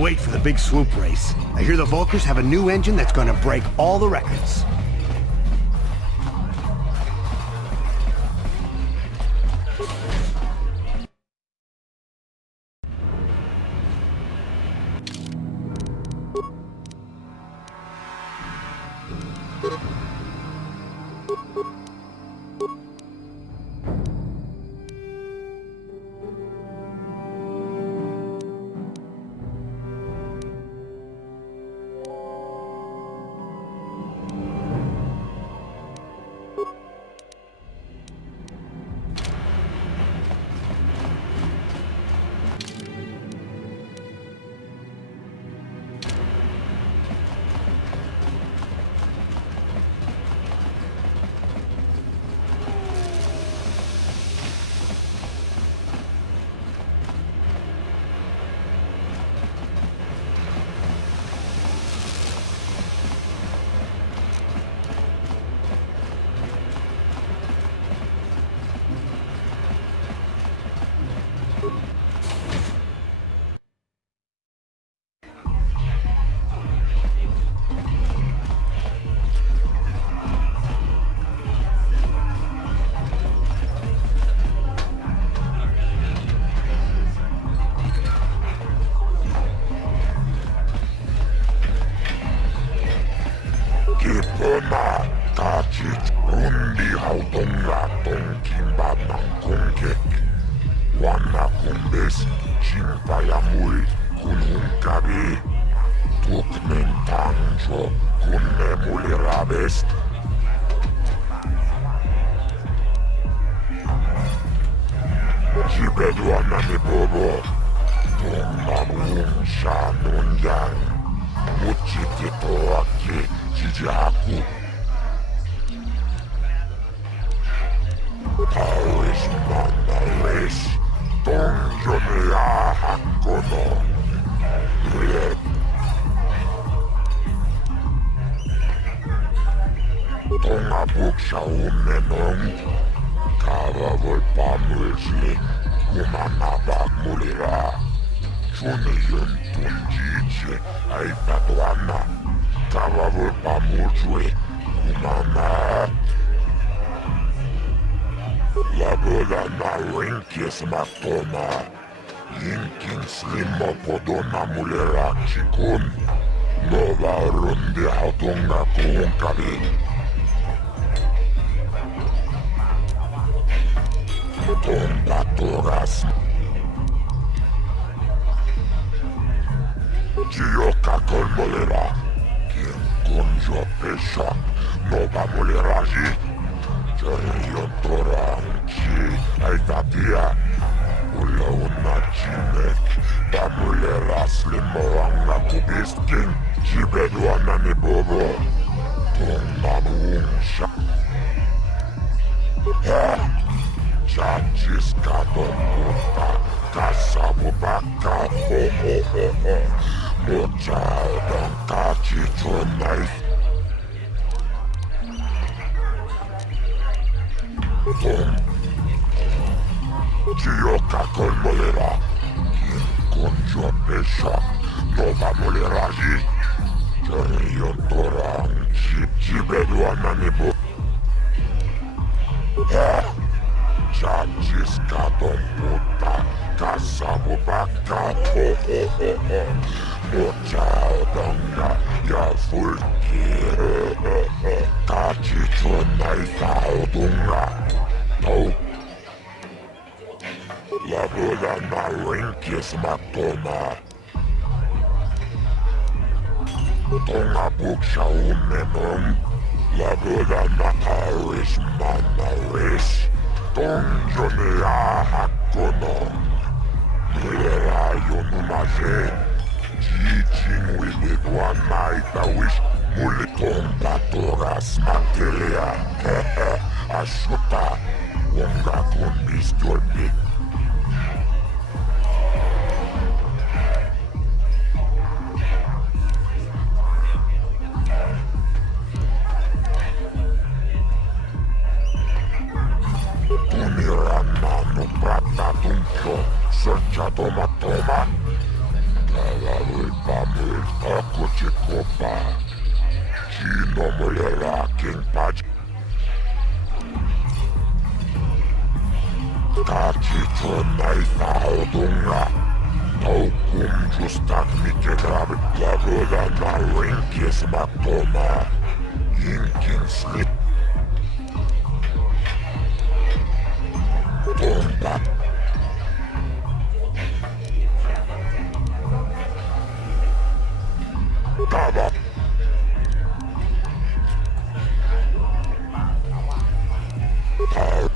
wait for the big swoop race. I hear the Vulkars have a new engine that's gonna break all the records.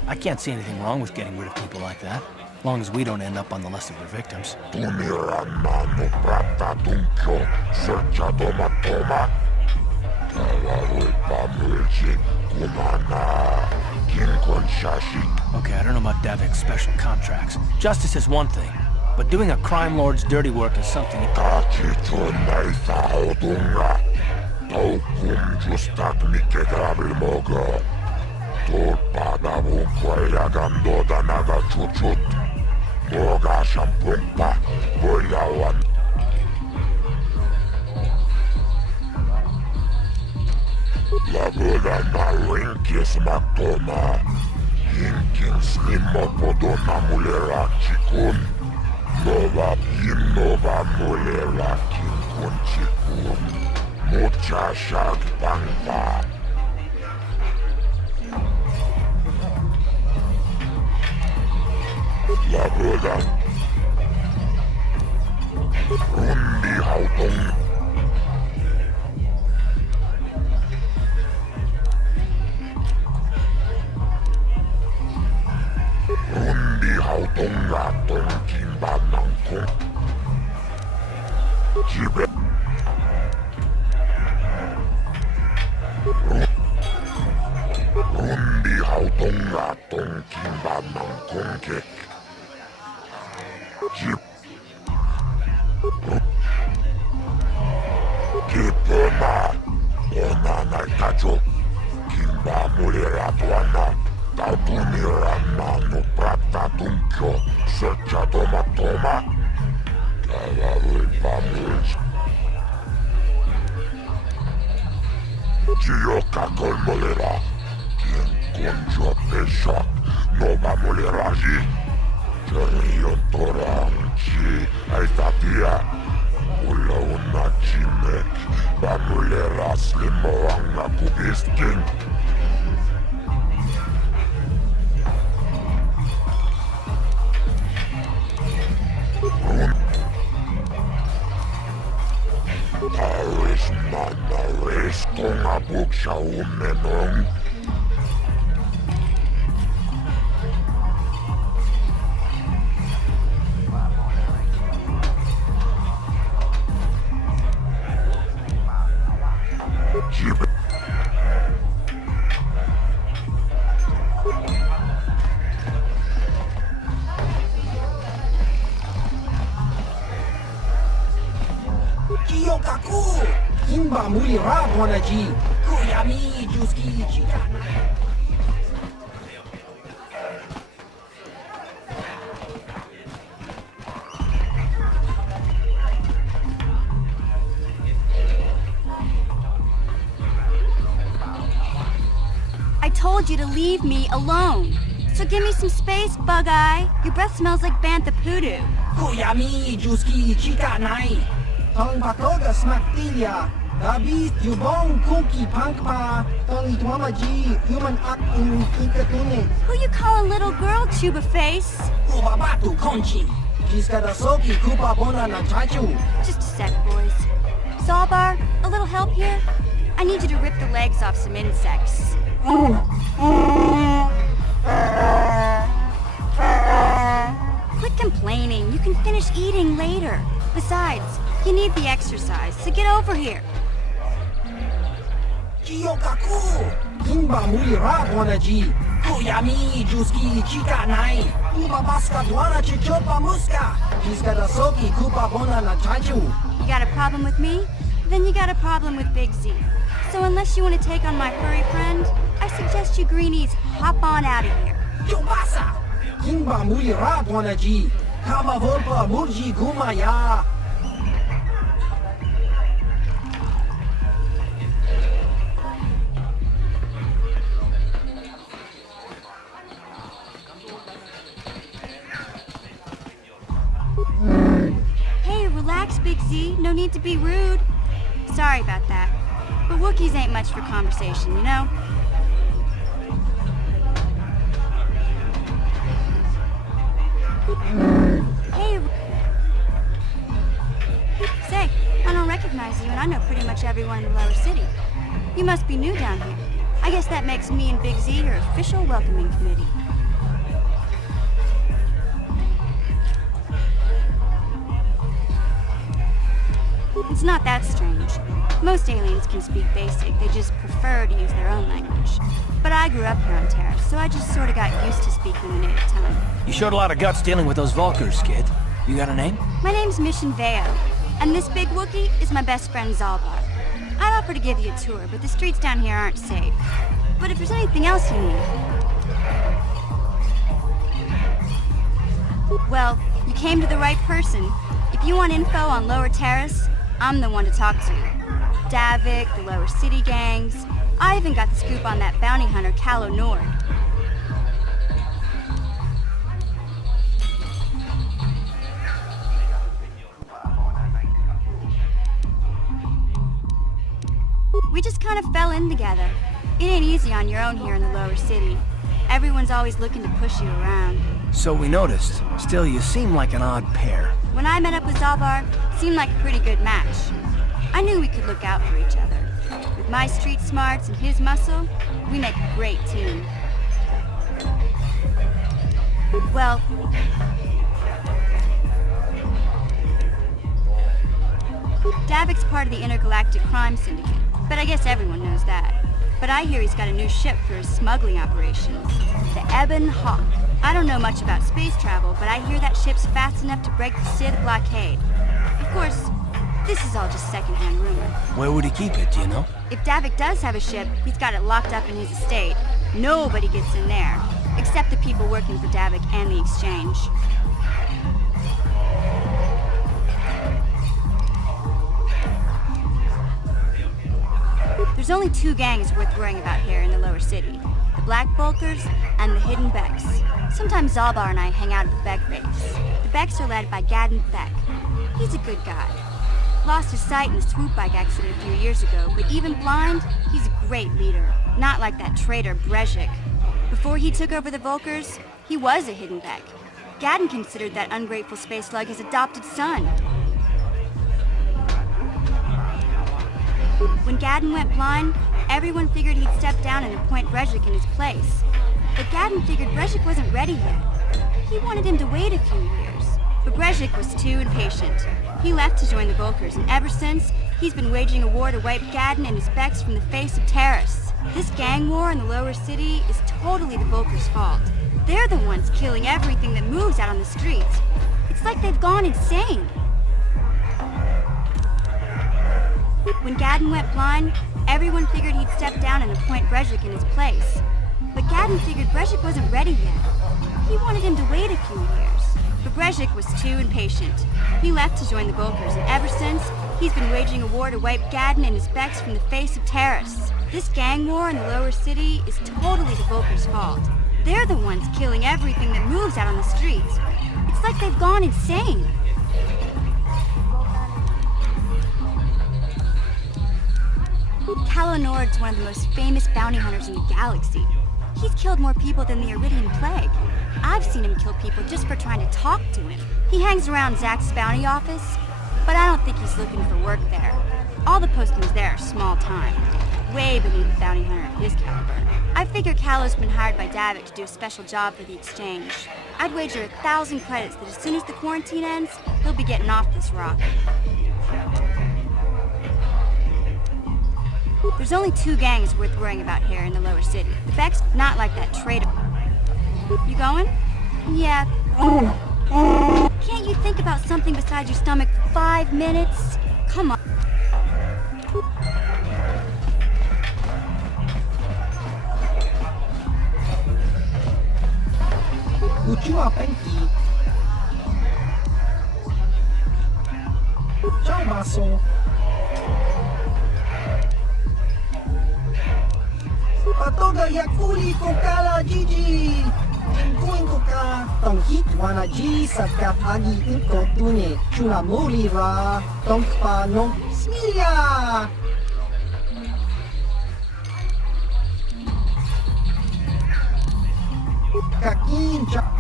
I can't see anything wrong with getting rid of people like that, as long as we don't end up on the list of their victims. Okay, I don't know about Davik's special contracts. Justice is one thing, but doing a crime lord's dirty work is something... I told you to leave me alone. So give me some space, Bug-Eye. Your breath smells like bantha poodoo. Kuyami, Juski, Chica Nai. Tong Patoga Smaktilia. Dabis, Yubong, Kuki, Pankpa. Tong Itwamaji, Human Act in Ikatune. Who you call a little girl, Chuba Face? Ubabatu Conchi. Jiskadasoki, Kupa Bona Nachachu. Just a sec, boys. Sawbar, a little help here? I need you to rip the legs off some insects. Quit complaining. You can finish eating later. Besides, you need the exercise, so get over here. Chiyokaku! Kimba Mulira Bonaji. Kuyami, Juski, Chica Nai. Uba Baska Dwana Chichopa Muska. Jiskadasoki, Kupa Bona Nachachu. You got a problem with me? Then you got a problem with Big Z. So unless you want to take on my furry friend, I suggest you greenies hop on out of here. Yobasa! Kimba Mulira Bonaji. Kama Volpa Murji Gumaya. Big Z. No need to be rude. Sorry about that. But Wookiees ain't much for conversation, you know? Hey. Say, I don't recognize you, and I know pretty much everyone in the lower city. You must be new down here. I guess that makes me and Big Z your official welcoming committee. It's not that strange. Most aliens can speak basic, they just prefer to use their own language. But I grew up here on Taris, so I just sort of got used to speaking the native tongue. You showed a lot of guts dealing with those Vulkars, kid. You got a name? My name's Mission Veo, and this big Wookiee is my best friend Zalbar. I'd offer to give you a tour, but the streets down here aren't safe. But if there's anything else you need... Well, you came to the right person. If you want info on Lower Taris, I'm the one to talk to. Davik, the Lower City gangs. I even got the scoop on that bounty hunter, KOTOR. We just kind of fell in together. It ain't easy on your own here in the Lower City. Everyone's always looking to push you around. So we noticed. Still, you seem like an odd pair. When I met up with Zalbar, seemed like a pretty good match. I knew we could look out for each other. With my street smarts and his muscle, we make a great team. Well... Davik's part of the intergalactic crime syndicate, but I guess everyone knows that. But I hear he's got a new ship for his smuggling operations. The Ebon Hawk. I don't know much about space travel, but I hear that ship's fast enough to break the Sith blockade. Of course, this is all just secondhand rumor. Where would he keep it, do you know? If Davik does have a ship, he's got it locked up in his estate. Nobody gets in there, except the people working for Davik and the Exchange. There's only two gangs worth worrying about here in the Lower City. The Black Vulkars and the Hidden Becks. Sometimes Zalbar and I hang out at the Beck base. The Becks are led by Gadden Beck. He's a good guy. Lost his sight in a swoop bike accident a few years ago, but even blind, he's a great leader. Not like that traitor Brezhik. Before he took over the Vulkars, he was a Hidden Beck. Gadden considered that ungrateful space slug his adopted son. When Gadden went blind, everyone figured he'd step down and appoint Brezhik in his place. But Gadden figured Brezhik wasn't ready yet. He wanted him to wait a few years. But Brezhik was too impatient. He left to join the Vulkars, and ever since, he's been waging a war to wipe Gadden and his Becks from the face of Taris. This gang war in the Lower City is totally the Vulkars' fault. They're the ones killing everything that moves out on the streets. It's like they've gone insane. When Gadden went blind, everyone figured he'd step down and appoint Brezhik in his place. But Gadden figured Brezhik wasn't ready yet. He wanted him to wait a few years. But Brezhik was too impatient. He left to join the Vulkars, and ever since, he's been waging a war to wipe Gadden and his Becks from the face of Taris. This gang war in the Lower City is totally the Vulkars' fault. They're the ones killing everything that moves out on the streets. It's like they've gone insane. KOTOR's one of the most famous bounty hunters in the galaxy. He's killed more people than the Iridian Plague. I've seen him kill people just for trying to talk to him. He hangs around Zack's bounty office, but I don't think he's looking for work there. All the postings there are small time, way beneath a bounty hunter of his caliber. I figure Callow's been hired by Davik to do a special job for the Exchange. I'd wager 1,000 credits that as soon as the quarantine ends, he'll be getting off this rock. There's only two gangs worth worrying about here in the Lower City. The Becks, not like that traitor. You going? Yeah. Can't you think about something besides your stomach for 5 minutes? Come on. Luchua Penki. Ciao Basso. Patoga yakuli kokala Gigi. Inkuin koka. Tong hit wanaji sakat agi ikot tune chuna mulira tong pa nong smilia. Kakin cha.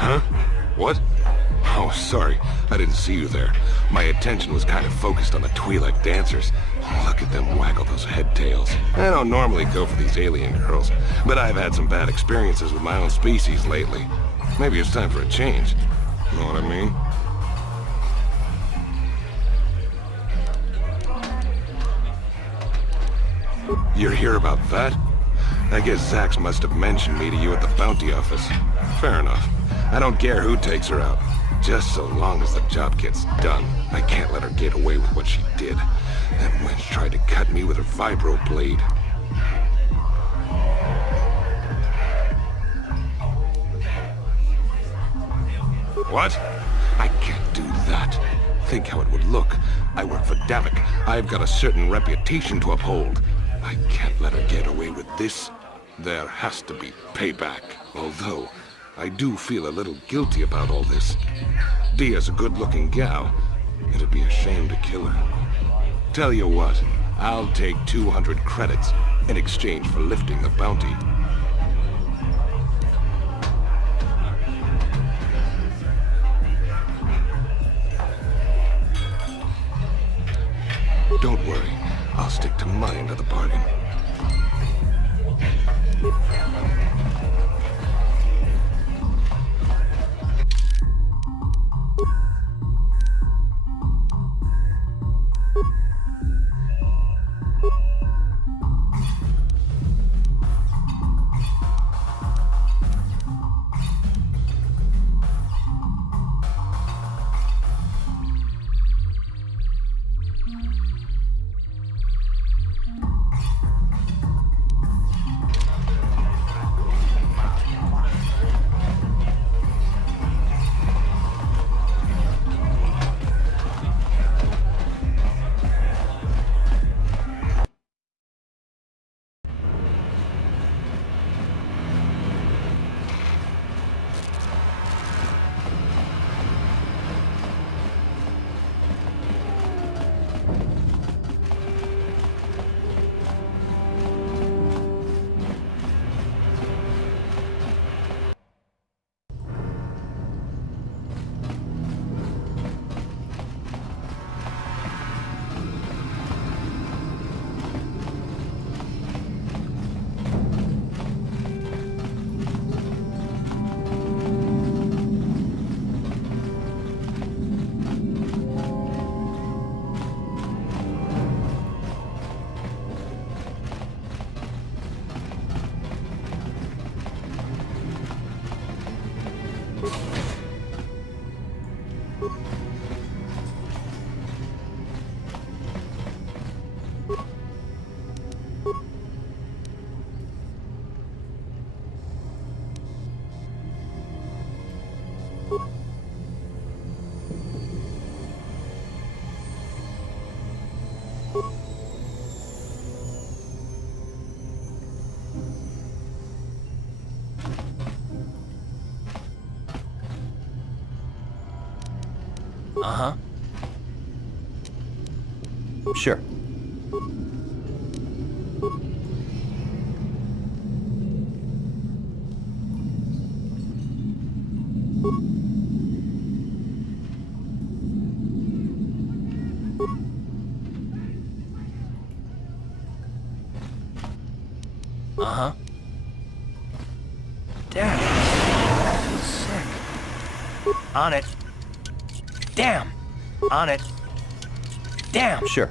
Huh? What? Oh, sorry. I didn't see you there. My attention was kind of focused on the Twi'lek dancers. Look at them waggle those head tails. I don't normally go for these alien girls, but I've had some bad experiences with my own species lately. Maybe it's time for a change. Know what I mean? You're here about that? I guess Zax must have mentioned me to you at the bounty office. Fair enough. I don't care who takes her out. Just so long as the job gets done. I can't let her get away with what she did. That wench tried to cut me with her vibro blade. What? I can't do that. Think how it would look. I work for Davik. I've got a certain reputation to uphold. I can't let her get away with this. There has to be payback. Although, I do feel a little guilty about all this. Dia's a good-looking gal. It'd be a shame to kill her. Tell you what, I'll take 200 credits in exchange for lifting the bounty. Don't worry, I'll stick to my end of the bargain. Uh-huh. Sure. Uh-huh. Damn. I feel sick. On it. Damn. On it. Damn. Sure.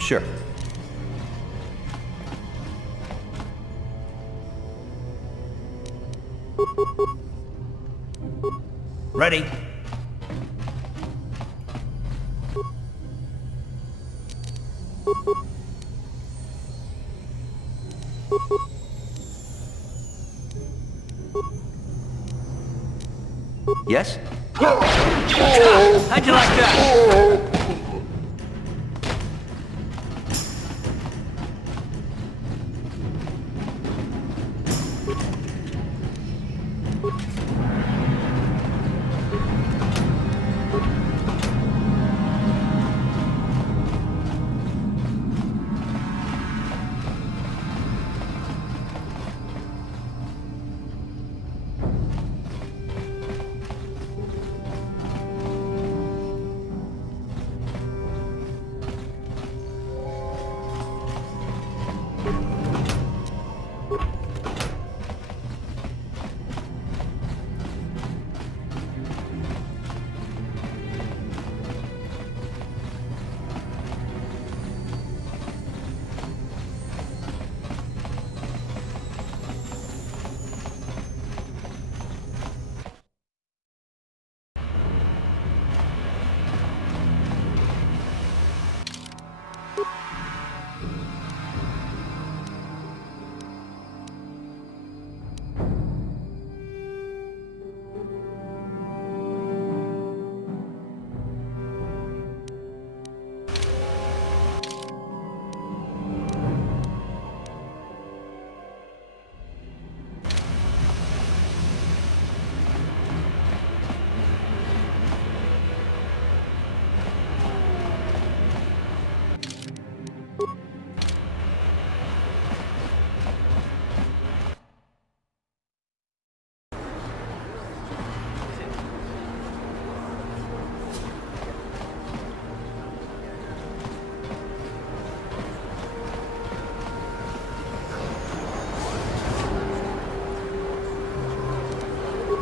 Sure. Ready? Yes? How'd you like that?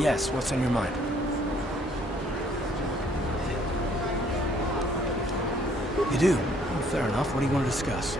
Yes, what's on your mind? You do? Well, fair enough. What do you want to discuss?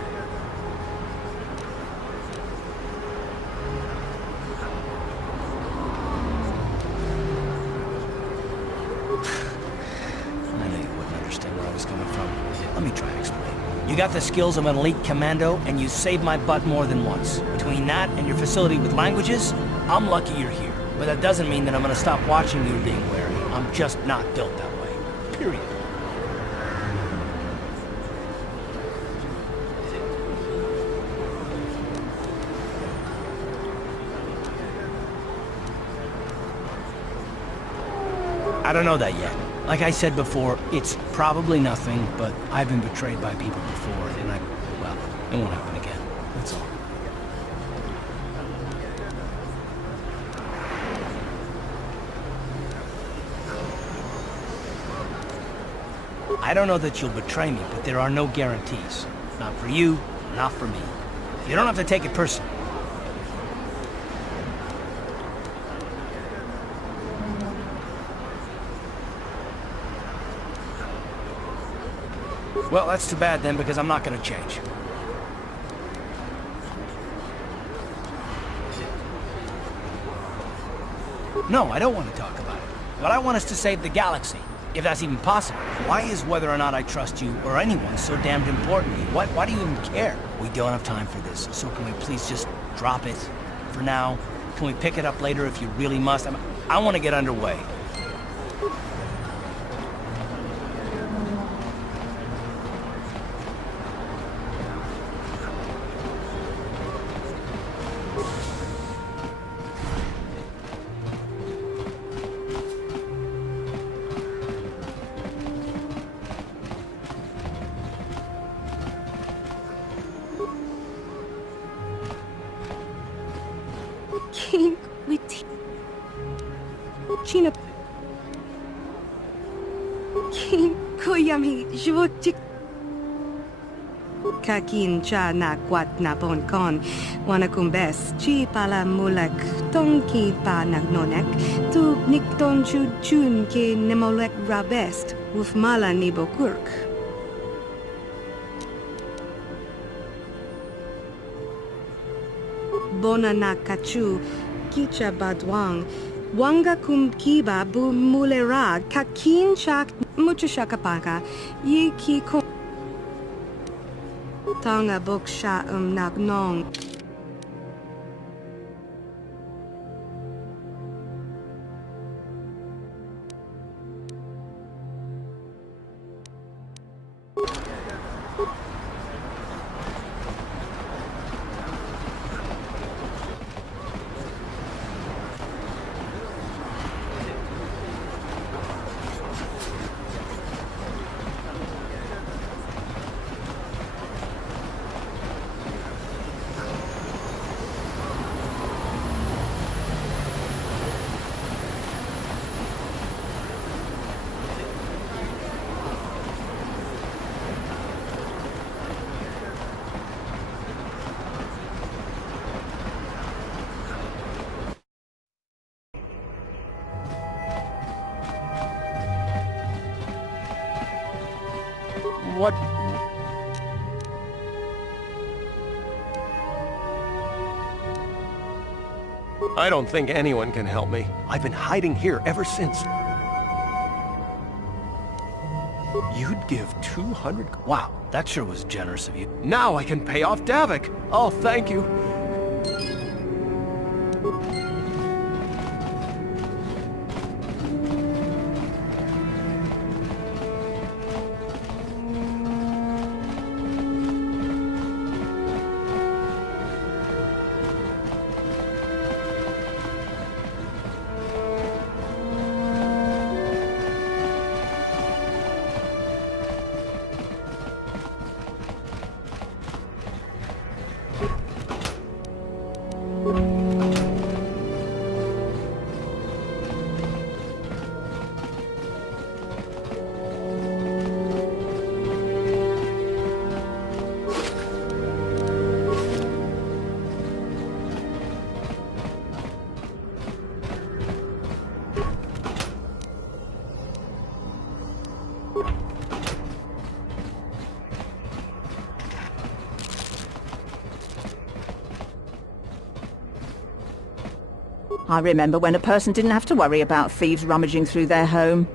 I knew you wouldn't understand where I was coming from. Let me try and explain. You got the skills of an elite commando, and you saved my butt more than once. Between that and your facility with languages, I'm lucky you're here. But that doesn't mean that I'm gonna stop watching you being wary. I'm just not built that way. Period. I don't know that yet. Like I said before, it's probably nothing, but I've been betrayed by people before, and well, it won't happen again. That's all. I don't know that you'll betray me, but there are no guarantees. Not for you, not for me. You don't have to take it personally. Well, that's too bad then, because I'm not gonna change. No, I don't want to talk about it. What I want is to save the galaxy, if that's even possible. Why is whether or not I trust you or anyone so damned important to you? Why do you even care? We don't have time for this, so can we please just drop it for now? Can we pick it up later if you really must? I want to get underway. King with China King Koyami Jvotik Kakin cha na kwat na bon kon wanakumbes chi pala mulak tonki pa nagnonek tu nikton chun ke nemolek rabest uf mala nibokurk. Bona na kachu kicha badwang wanga kum kiba bu mulera kakin chak mucho shakapaka ye ki ko tanga boksha nagnong. What? I don't think anyone can help me. I've been hiding here ever since. You'd give 200... Wow, that sure was generous of you. Now I can pay off Davik. Oh, thank you. I remember when a person didn't have to worry about thieves rummaging through their home.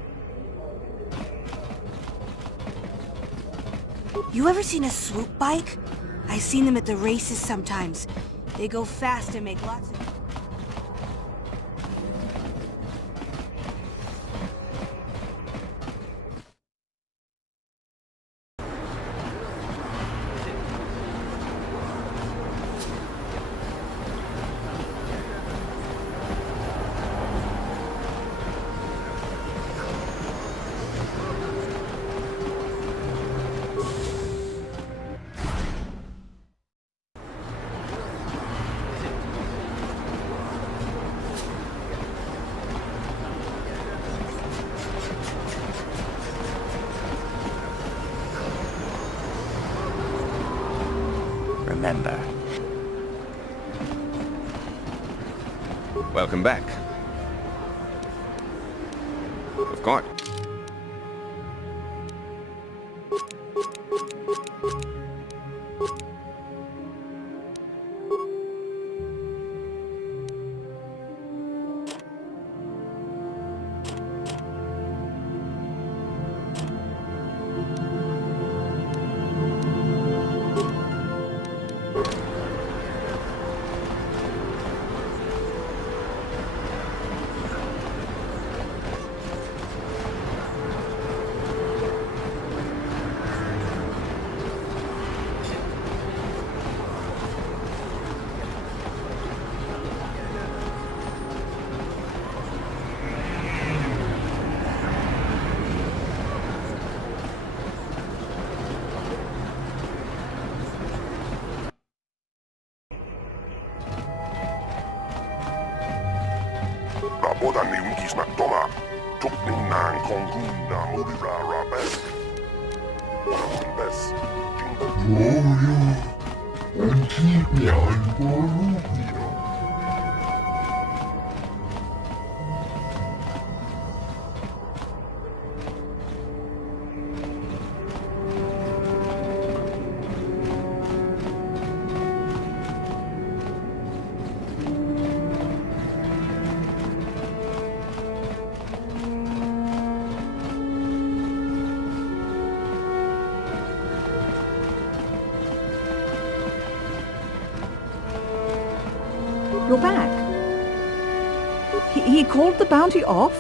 You ever seen a swoop bike? I've seen them at the races sometimes. They go fast and make lots of... remember. Welcome back. Of course. Rabotan ni unkis na toma. Tuk ning nang kongkun na mulira rabes. Wanakun bes. You're back. He called the bounty off?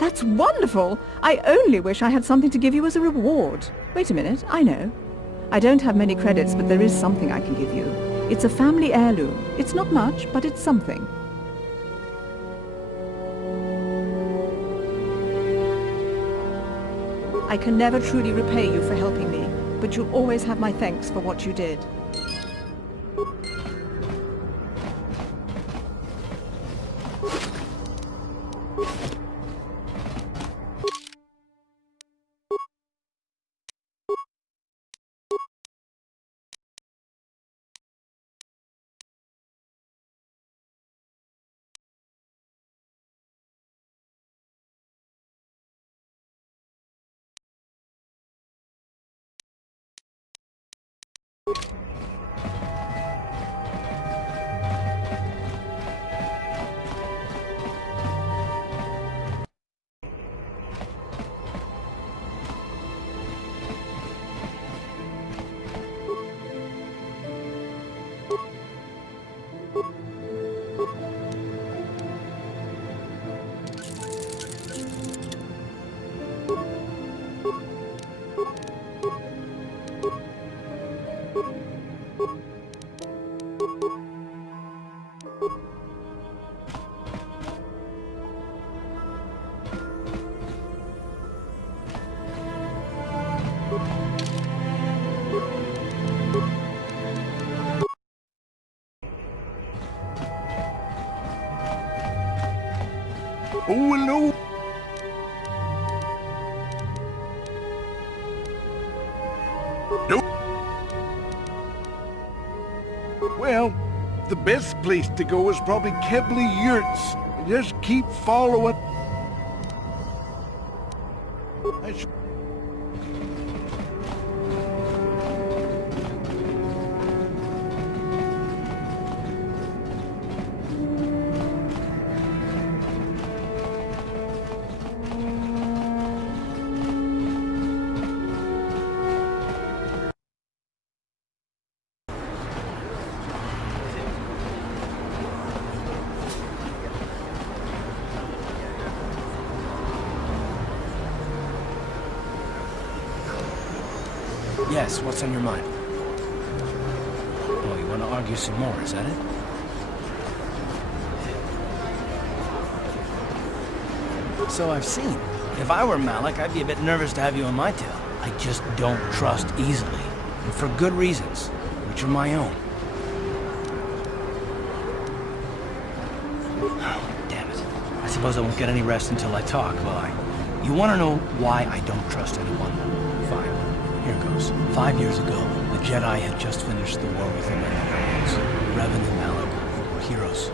That's wonderful! I only wish I had something to give you as a reward. Wait a minute, I know. I don't have many credits, but there is something I can give you. It's a family heirloom. It's not much, but it's something. I can never truly repay you for helping me, but you'll always have my thanks for what you did. Oh, hello. Nope. Well, the best place to go is probably Kebley Yurts. Just keep following. Yes, what's on your mind? Oh, you want to argue some more, is that it? So I've seen. If I were Malik, I'd be a bit nervous to have you on my tail. I just don't trust easily. And for good reasons, which are my own. Oh, damn it. I suppose I won't get any rest until I talk, will I? You want to know why I don't trust anyone? Fine. Here goes. 5 years ago, we The Jedi had just finished the war with the Mandalorians. Revan and Malak were heroes.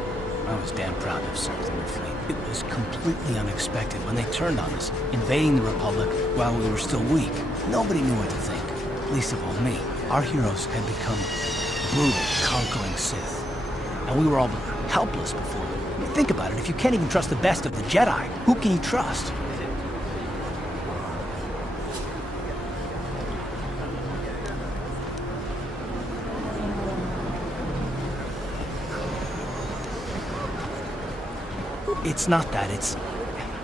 I was damn proud to have served in their fleet. It was completely unexpected when they turned on us, invading the Republic while we were still weak. Nobody knew what to think, least of all me. Our heroes had become brutal, conquering Sith. And we were all helpless before them. I mean, think about it, if you can't even trust the best of the Jedi, who can you trust? It's not that,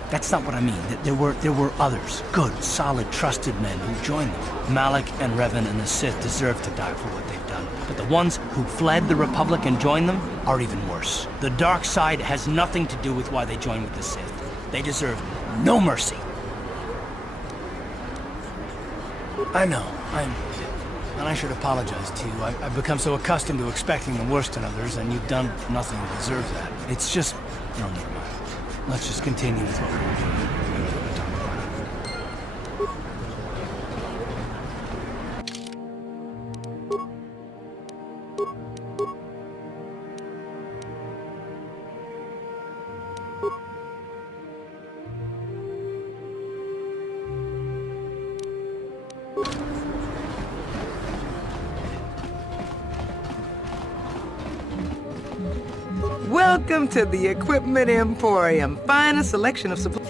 that's not what I mean. There were others, good, solid, trusted men who joined them. Malak and Revan and the Sith deserve to die for what they've done. But the ones who fled the Republic and joined them are even worse. The dark side has nothing to do with why they joined with the Sith. They deserve no mercy. I know, and I should apologize to you. I've become so accustomed to expecting the worst in others, and you've done nothing to deserve that. It's just, no, never mind. Let's just continue with what we were doing. Welcome to the Equipment Emporium. Finest selection of supplies.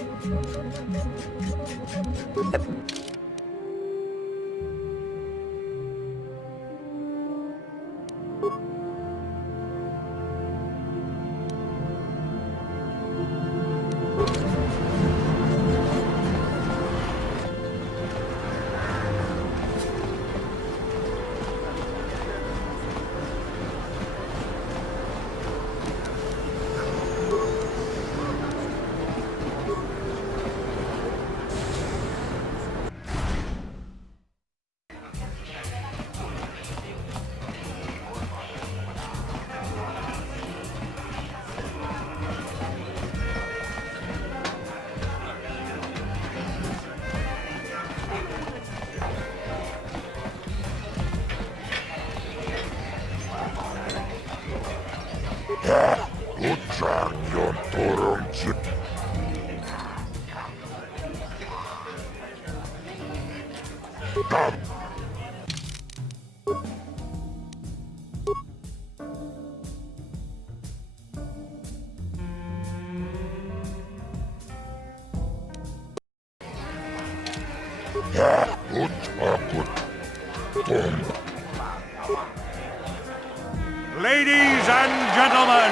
Ladies and gentlemen,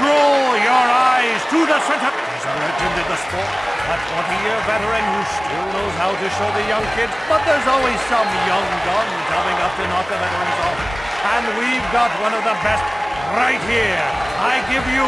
draw your eyes to the center. He's a legend in the sport, a 20-year veteran who still knows how to show the young kids, but there's always some young gun coming up to knock the veterans off. And we've got one of the best right here. I give you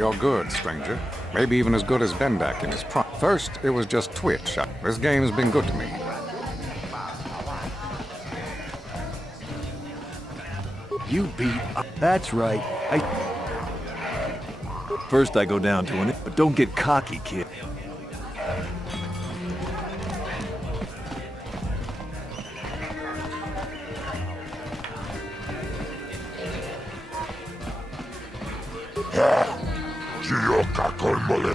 You're good, stranger. Maybe even as good as Bendak in his prime. First, it was just Twitch. This game's been good to me. You beat up. That's right. First I go down to it, but don't get cocky, kid. Gioca col mole.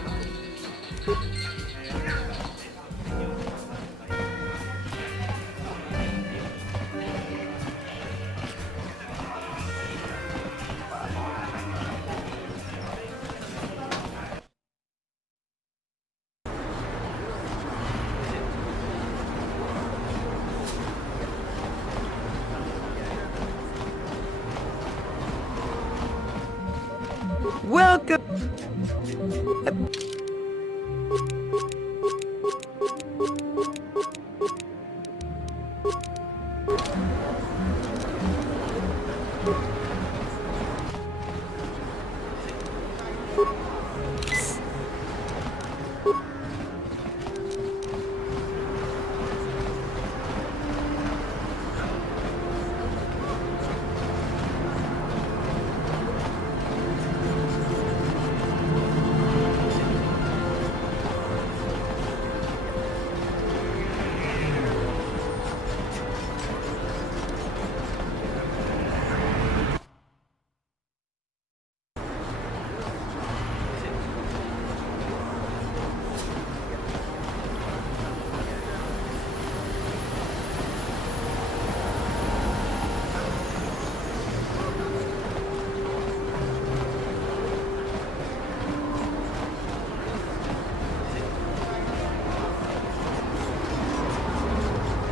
Welcome.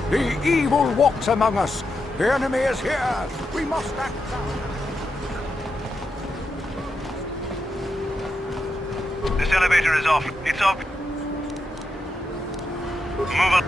The evil walks among us. The enemy is here. We must act now. This elevator is off. It's off. Move on.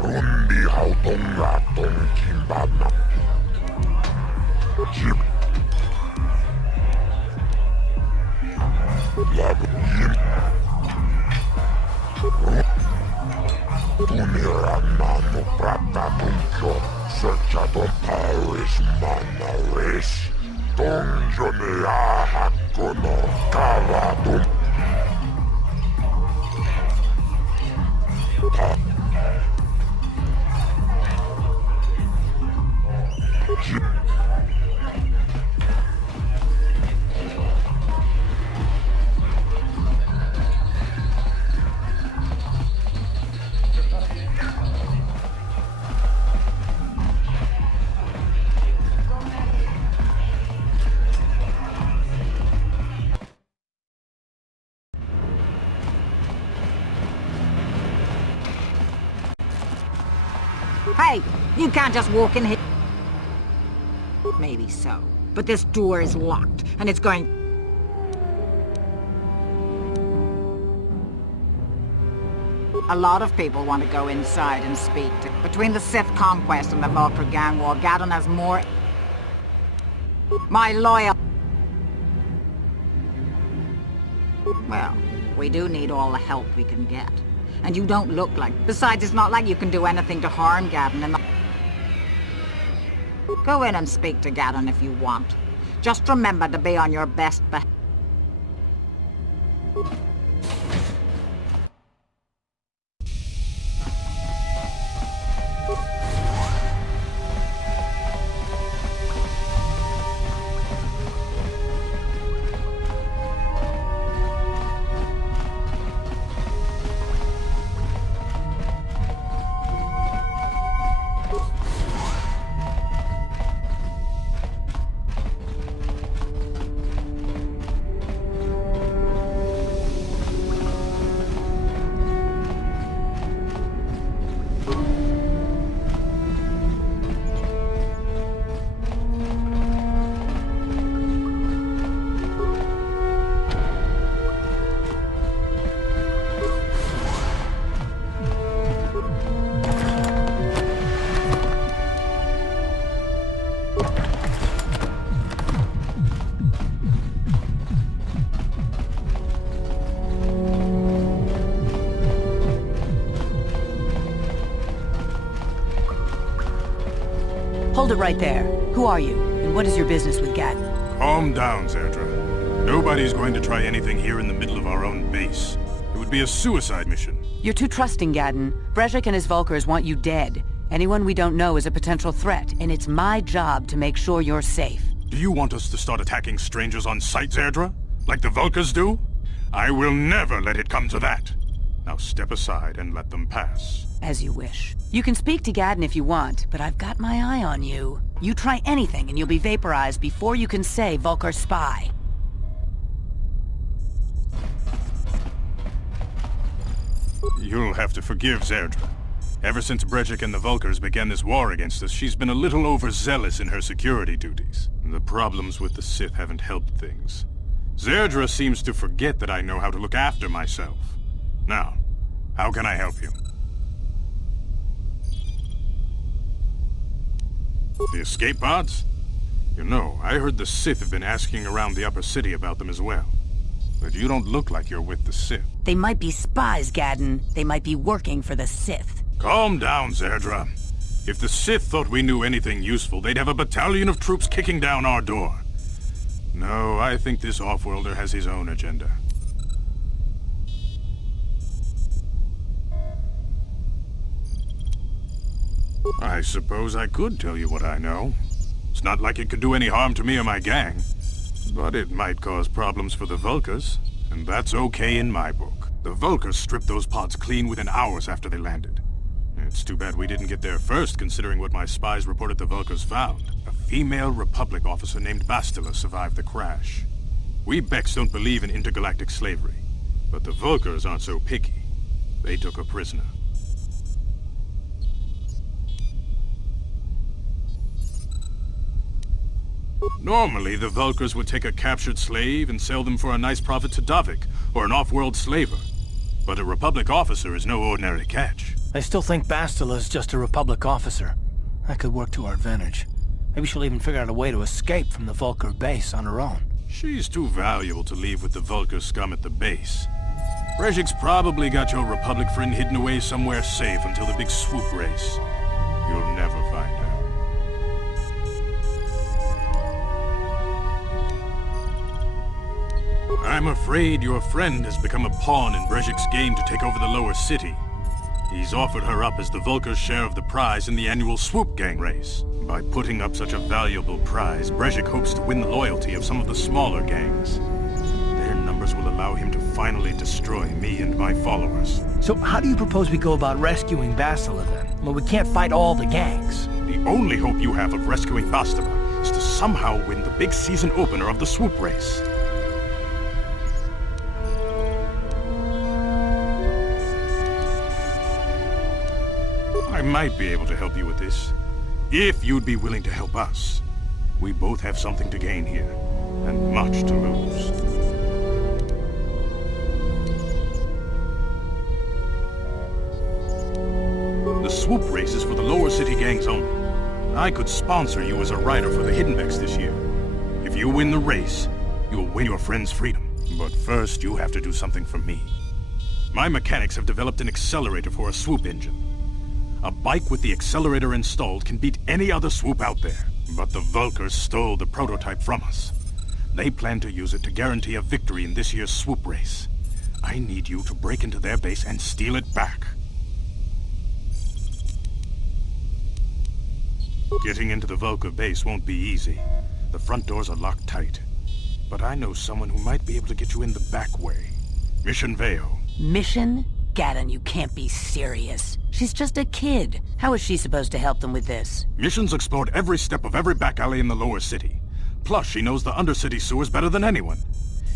Rundi hautonga tonkin bana. Jib. Labu yim. Tumiranano pratatuncho. Searchaton Taris manaris. Donjone ahakono kavadum. Hey, you can't just walk in here. Maybe so, but this door is locked, and it's going... A lot of people want to go inside and speak to. Between the Sith conquest and the Vulcar gang war, Gadon has more... My loyal... Well, we do need all the help we can get. And you don't look like... Besides, it's not like you can do anything to harm Gadon in the... Go in and speak to Gadon if you want. Just remember to be on your best behavior. Hold it right there. Who are you? And what is your business with Gadon? Calm down, Zerdra. Nobody's going to try anything here in the middle of our own base. It would be a suicide mission. You're too trusting, Gadon. Brejik and his Vulkars want you dead. Anyone we don't know is a potential threat, and it's my job to make sure you're safe. Do you want us to start attacking strangers on sight, Zerdra? Like the Vulkars do? I will never let it come to that. Now step aside and let them pass. As you wish. You can speak to Gadon if you want, but I've got my eye on you. You try anything and you'll be vaporized before you can say Vulcar spy. You'll have to forgive Zerdra. Ever since Brejik and the Vulkars began this war against us, she's been a little overzealous in her security duties. The problems with the Sith haven't helped things. Zerdra seems to forget that I know how to look after myself. Now, how can I help you? The escape pods? You know, I heard the Sith have been asking around the upper city about them as well. But you don't look like you're with the Sith. They might be spies, Gadon. They might be working for the Sith. Calm down, Zerdra. If the Sith thought we knew anything useful, they'd have a battalion of troops kicking down our door. No, I think this off-worlder has his own agenda. I suppose I could tell you what I know. It's not like it could do any harm to me or my gang. But it might cause problems for the Vulkars, and that's okay in my book. The Vulkars stripped those pods clean within hours after they landed. It's too bad we didn't get there first, considering what my spies reported the Vulkars found. A female Republic officer named Bastila survived the crash. We Becks don't believe in intergalactic slavery, but the Vulkars aren't so picky. They took her prisoner. Normally, the Vulkars would take a captured slave and sell them for a nice profit to Davik, or an off-world slaver. But a Republic officer is no ordinary catch. I still think Bastila's just a Republic officer. That could work to our advantage. Maybe she'll even figure out a way to escape from the Vulcar base on her own. She's too valuable to leave with the Vulcar scum at the base. Brejik's probably got your Republic friend hidden away somewhere safe until the big swoop race. You'll never find her. I'm afraid your friend has become a pawn in Brejik's game to take over the lower city. He's offered her up as the Vulcar's share of the prize in the annual Swoop Gang race. By putting up such a valuable prize, Brejik hopes to win the loyalty of some of the smaller gangs. Their numbers will allow him to finally destroy me and my followers. So how do you propose we go about rescuing Bastila then? Well, we can't fight all the gangs. The only hope you have of rescuing Bastila is to somehow win the big season opener of the Swoop race. I might be able to help you with this, if you'd be willing to help us. We both have something to gain here, and much to lose. The swoop race is for the lower city gangs only. I could sponsor you as a rider for the Hiddenbecks this year. If you win the race, you'll win your friend's freedom. But first, you have to do something for me. My mechanics have developed an accelerator for a swoop engine. A bike with the accelerator installed can beat any other swoop out there. But the Vulkars stole the prototype from us. They plan to use it to guarantee a victory in this year's swoop race. I need you to break into their base and steal it back. Getting into the Vulkar base won't be easy. The front doors are locked tight. But I know someone who might be able to get you in the back way. Mission Veo. Mission? Gaddon, you can't be serious. She's just a kid. How is she supposed to help them with this? Mission's explored every step of every back alley in the lower city. Plus, she knows the undercity sewers better than anyone.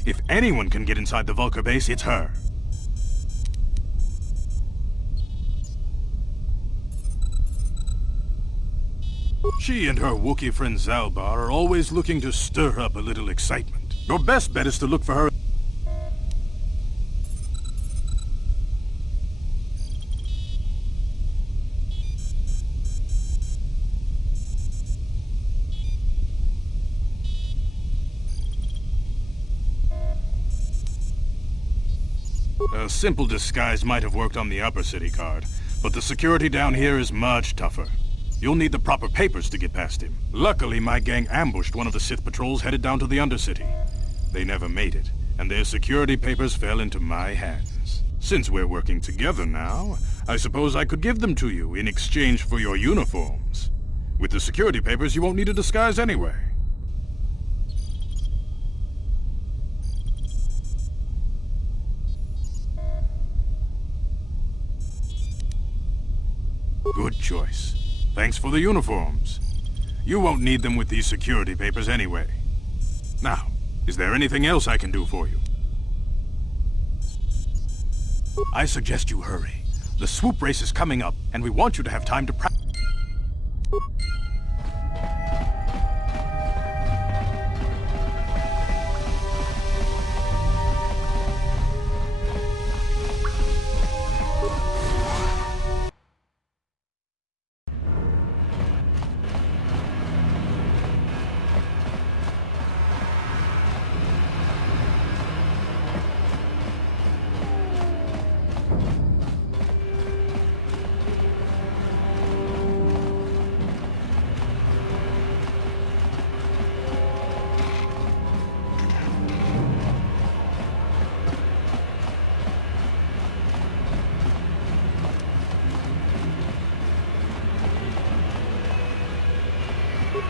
If anyone can get inside the Vulkar base, it's her. She and her Wookiee friend Zalbar are always looking to stir up a little excitement. Your best bet is to look for her. A simple disguise might have worked on the upper city card, but the security down here is much tougher. You'll need the proper papers to get past him. Luckily, my gang ambushed one of the Sith patrols headed down to the Undercity. They never made it, and their security papers fell into my hands. Since we're working together now, I suppose I could give them to you in exchange for your uniforms. With the security papers, you won't need a disguise anyway. Good choice. Thanks for the uniforms. You won't need them with these security papers anyway. Now, is there anything else I can do for you? I suggest you hurry. The swoop race is coming up, and we want you to have time to practice.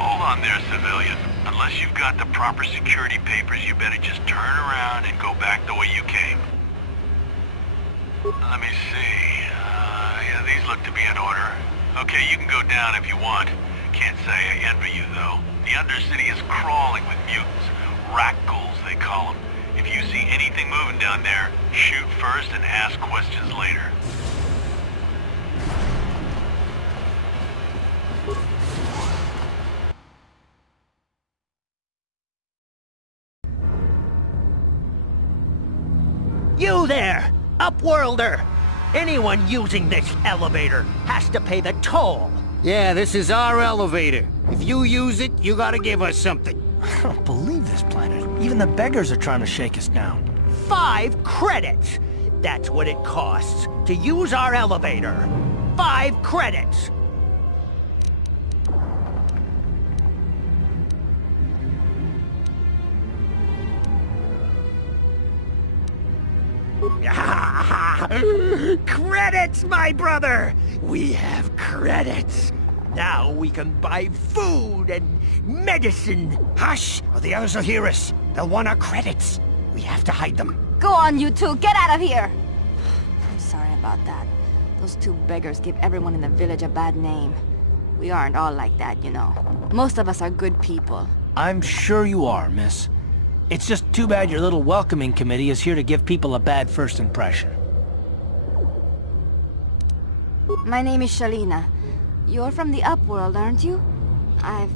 Hold on there, civilian. Unless you've got the proper security papers, you better just turn around and go back the way you came. Let me see. Yeah, these look to be in order. Okay, you can go down if you want. Can't say I envy you, though. The Undercity is crawling with mutants. Rat ghouls, they call them. If you see anything moving down there, shoot first and ask questions later. You there, Upworlder! Anyone using this elevator has to pay the toll. Yeah, this is our elevator. If you use it, you gotta give us something. I don't believe this planet. Even the beggars are trying to shake us down. 5 credits! That's what it costs to use our elevator. 5 credits! Credits, my brother! We have credits. Now we can buy food and medicine. Hush, or the others will hear us. They'll want our credits. We have to hide them. Go on, you two. Get out of here! I'm sorry about that. Those 2 beggars give everyone in the village a bad name. We aren't all like that, you know. Most of us are good people. I'm sure you are, miss. It's just too bad your little welcoming committee is here to give people a bad first impression. My name is Shalina. You're from the Upworld, aren't you? I've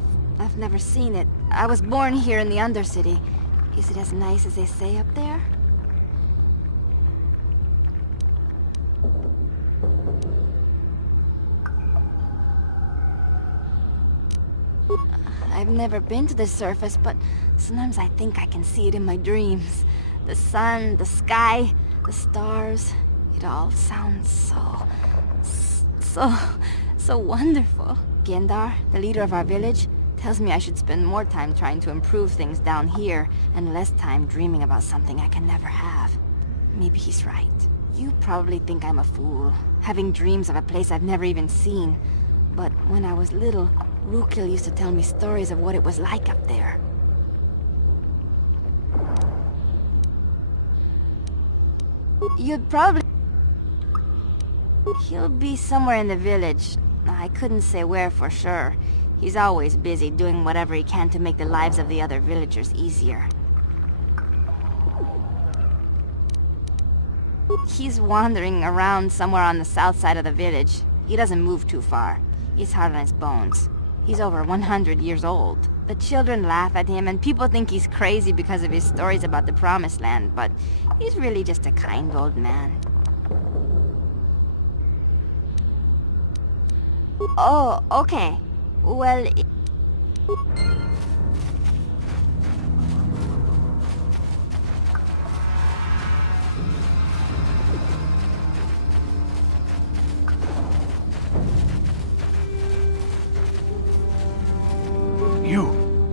never seen it. I was born here in the Undercity. Is it as nice as they say up there? I've never been to the surface, but sometimes I think I can see it in my dreams. The sun, the sky, the stars. It all sounds so wonderful. Endar, the leader of our village, tells me I should spend more time trying to improve things down here and less time dreaming about something I can never have. Maybe he's right. You probably think I'm a fool, having dreams of a place I've never even seen. But when I was little, Rukil used to tell me stories of what it was like up there. You'd probably... He'll be somewhere in the village. I couldn't say where for sure. He's always busy doing whatever he can to make the lives of the other villagers easier. He's wandering around somewhere on the south side of the village. He doesn't move too far. He's hard on his bones. He's over 100 years old. The children laugh at him and people think he's crazy because of his stories about the Promised Land, but he's really just a kind old man. Oh, okay. Well...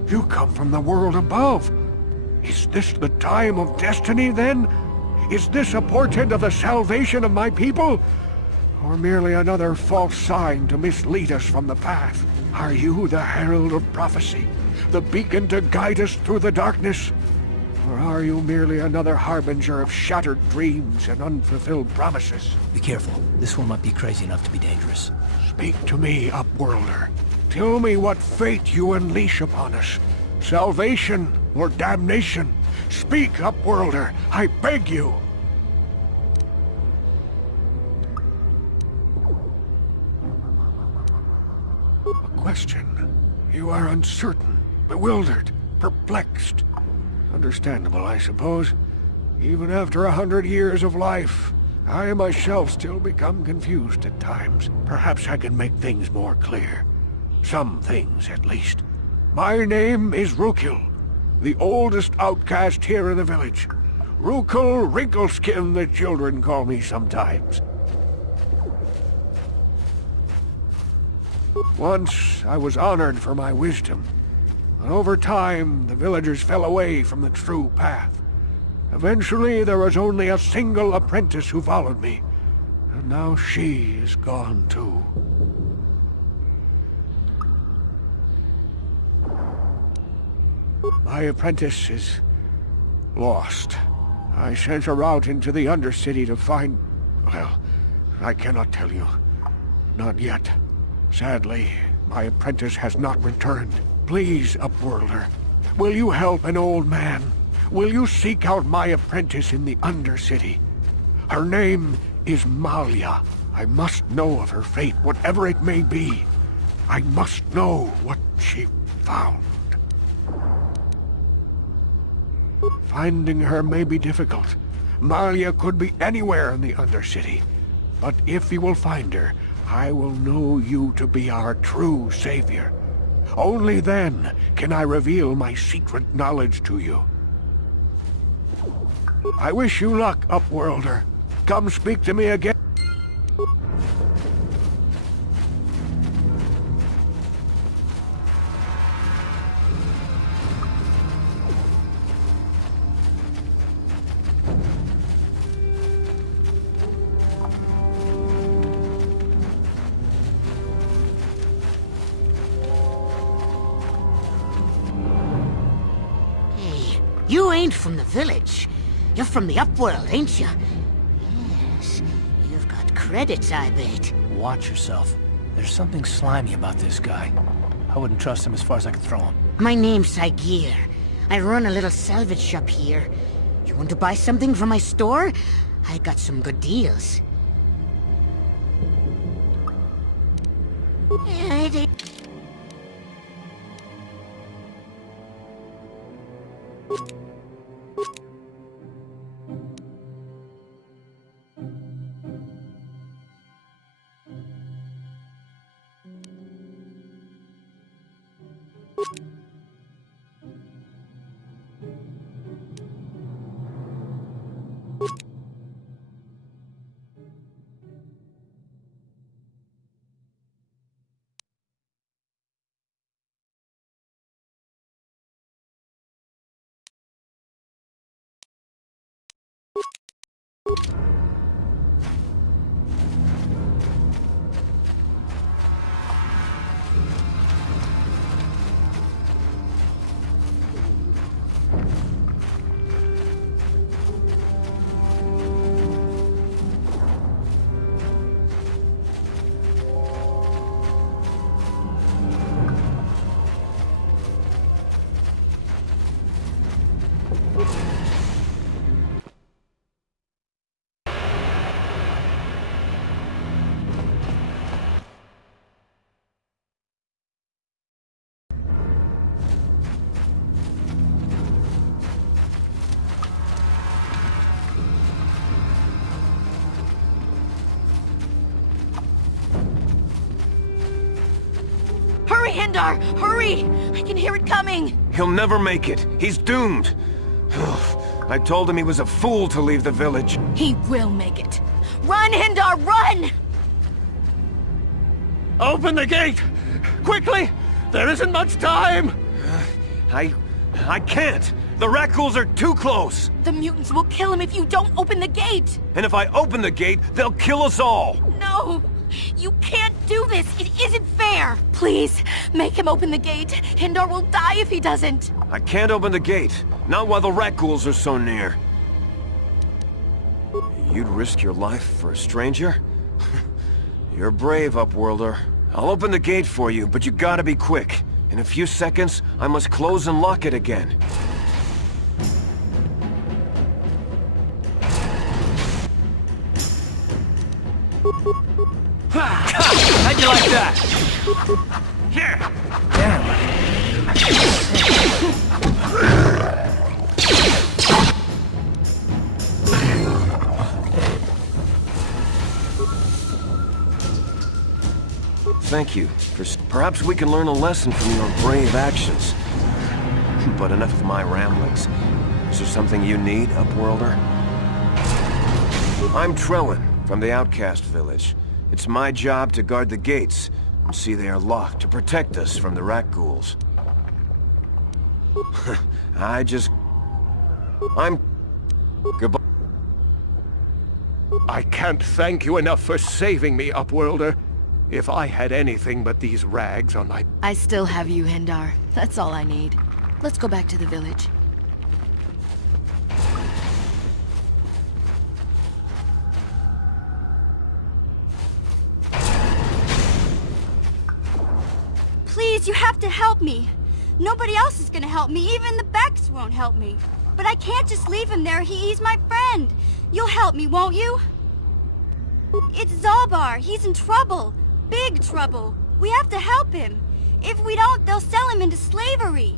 You come from the world above. Is this the time of destiny, then? Is this a portent of the salvation of my people? Or merely another false sign to mislead us from the path? Are you the herald of prophecy, the beacon to guide us through the darkness? Or are you merely another harbinger of shattered dreams and unfulfilled promises? Be careful. This one might be crazy enough to be dangerous. Speak to me, Upworlder. Tell me what fate you unleash upon us. Salvation or damnation? Speak, Upworlder, I beg you! A question. You are uncertain, bewildered, perplexed. Understandable, I suppose. Even after 100 years of life, I myself still become confused at times. Perhaps I can make things more clear. Some things, at least. My name is Rukil, the oldest outcast here in the village. Rukil Wrinkleskin, the children call me sometimes. Once, I was honored for my wisdom. But over time, the villagers fell away from the true path. Eventually, there was only a single apprentice who followed me. And now she is gone too. My apprentice is lost. I sent her out into the Undercity to find... Well, I cannot tell you. Not yet. Sadly, my apprentice has not returned. Please, Upworlder, will you help an old man? Will you seek out my apprentice in the Undercity? Her name is Malia. I must know of her fate, whatever it may be. I must know what she found. Finding her may be difficult. Malia could be anywhere in the Undercity. But if you will find her, I will know you to be our true savior. Only then can I reveal my secret knowledge to you. I wish you luck, Upworlder. Come speak to me again. You ain't from the village. You're from the Upworld, ain't you? Yes, you've got credits, I bet. Watch yourself. There's something slimy about this guy. I wouldn't trust him as far as I could throw him. My name's Saigir. I run a little salvage shop here. You want to buy something from my store? I got some good deals. Hurry, Endar! Hurry! I can hear it coming! He'll never make it. He's doomed. I told him he was a fool to leave the village. He will make it. Run, Endar, run! Open the gate! Quickly! There isn't much time! I can't! The Rakghouls are too close! The mutants will kill him if you don't open the gate! And if I open the gate, they'll kill us all! No! You can't do this! It isn't fair! Please, make him open the gate. Endar will die if he doesn't! I can't open the gate. Not while the Rakghouls are so near. You'd risk your life for a stranger? You're brave, Upworlder. I'll open the gate for you, but you gotta be quick. In a few seconds, I must close and lock it again. How'd you like that? Here! Thank you. Perhaps we can learn a lesson from your brave actions. But enough of my ramblings. Is there something you need, Upworlder? I'm Trellin, from the Outcast Village. It's my job to guard the gates, and see they are locked to protect us from the Rakghouls. Goodbye. I can't thank you enough for saving me, Upworlder. If I had anything but these rags on my... I still have you, Endar. That's all I need. Let's go back to the village. Please, you have to help me. Nobody else is gonna help me. Even the Becks won't help me. But I can't just leave him there. He's my friend. You'll help me, won't you? It's Zalbar. He's in trouble. Big trouble. We have to help him. If we don't, they'll sell him into slavery.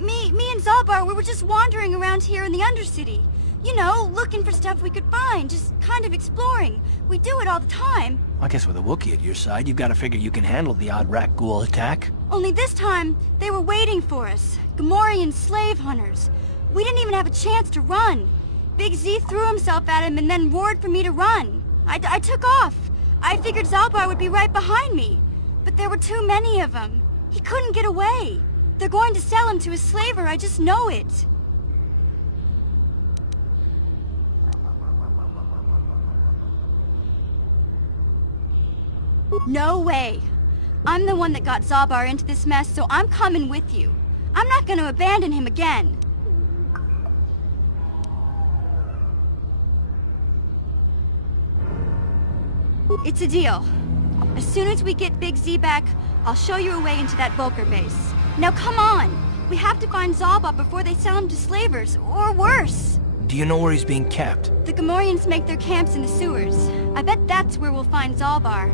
Me and Zalbar, we were just wandering around here in the Undercity. You know, looking for stuff we could find, just kind of exploring. We do it all the time. I guess with a Wookiee at your side, you've got to figure you can handle the odd Rakghoul attack. Only this time, they were waiting for us. Gamorrean slave hunters. We didn't even have a chance to run. Big Z threw himself at him and then roared for me to run. I took off. I figured Zalbar would be right behind me. But there were too many of them. He couldn't get away. They're going to sell him to a slaver, I just know it. No way. I'm the one that got Zalbar into this mess, so I'm coming with you. I'm not going to abandon him again. It's a deal. As soon as we get Big Z back, I'll show you a way into that Vulcar base. Now come on! We have to find Zalbar before they sell him to slavers, or worse. Do you know where he's being kept? The Gamorreans make their camps in the sewers. I bet that's where we'll find Zalbar.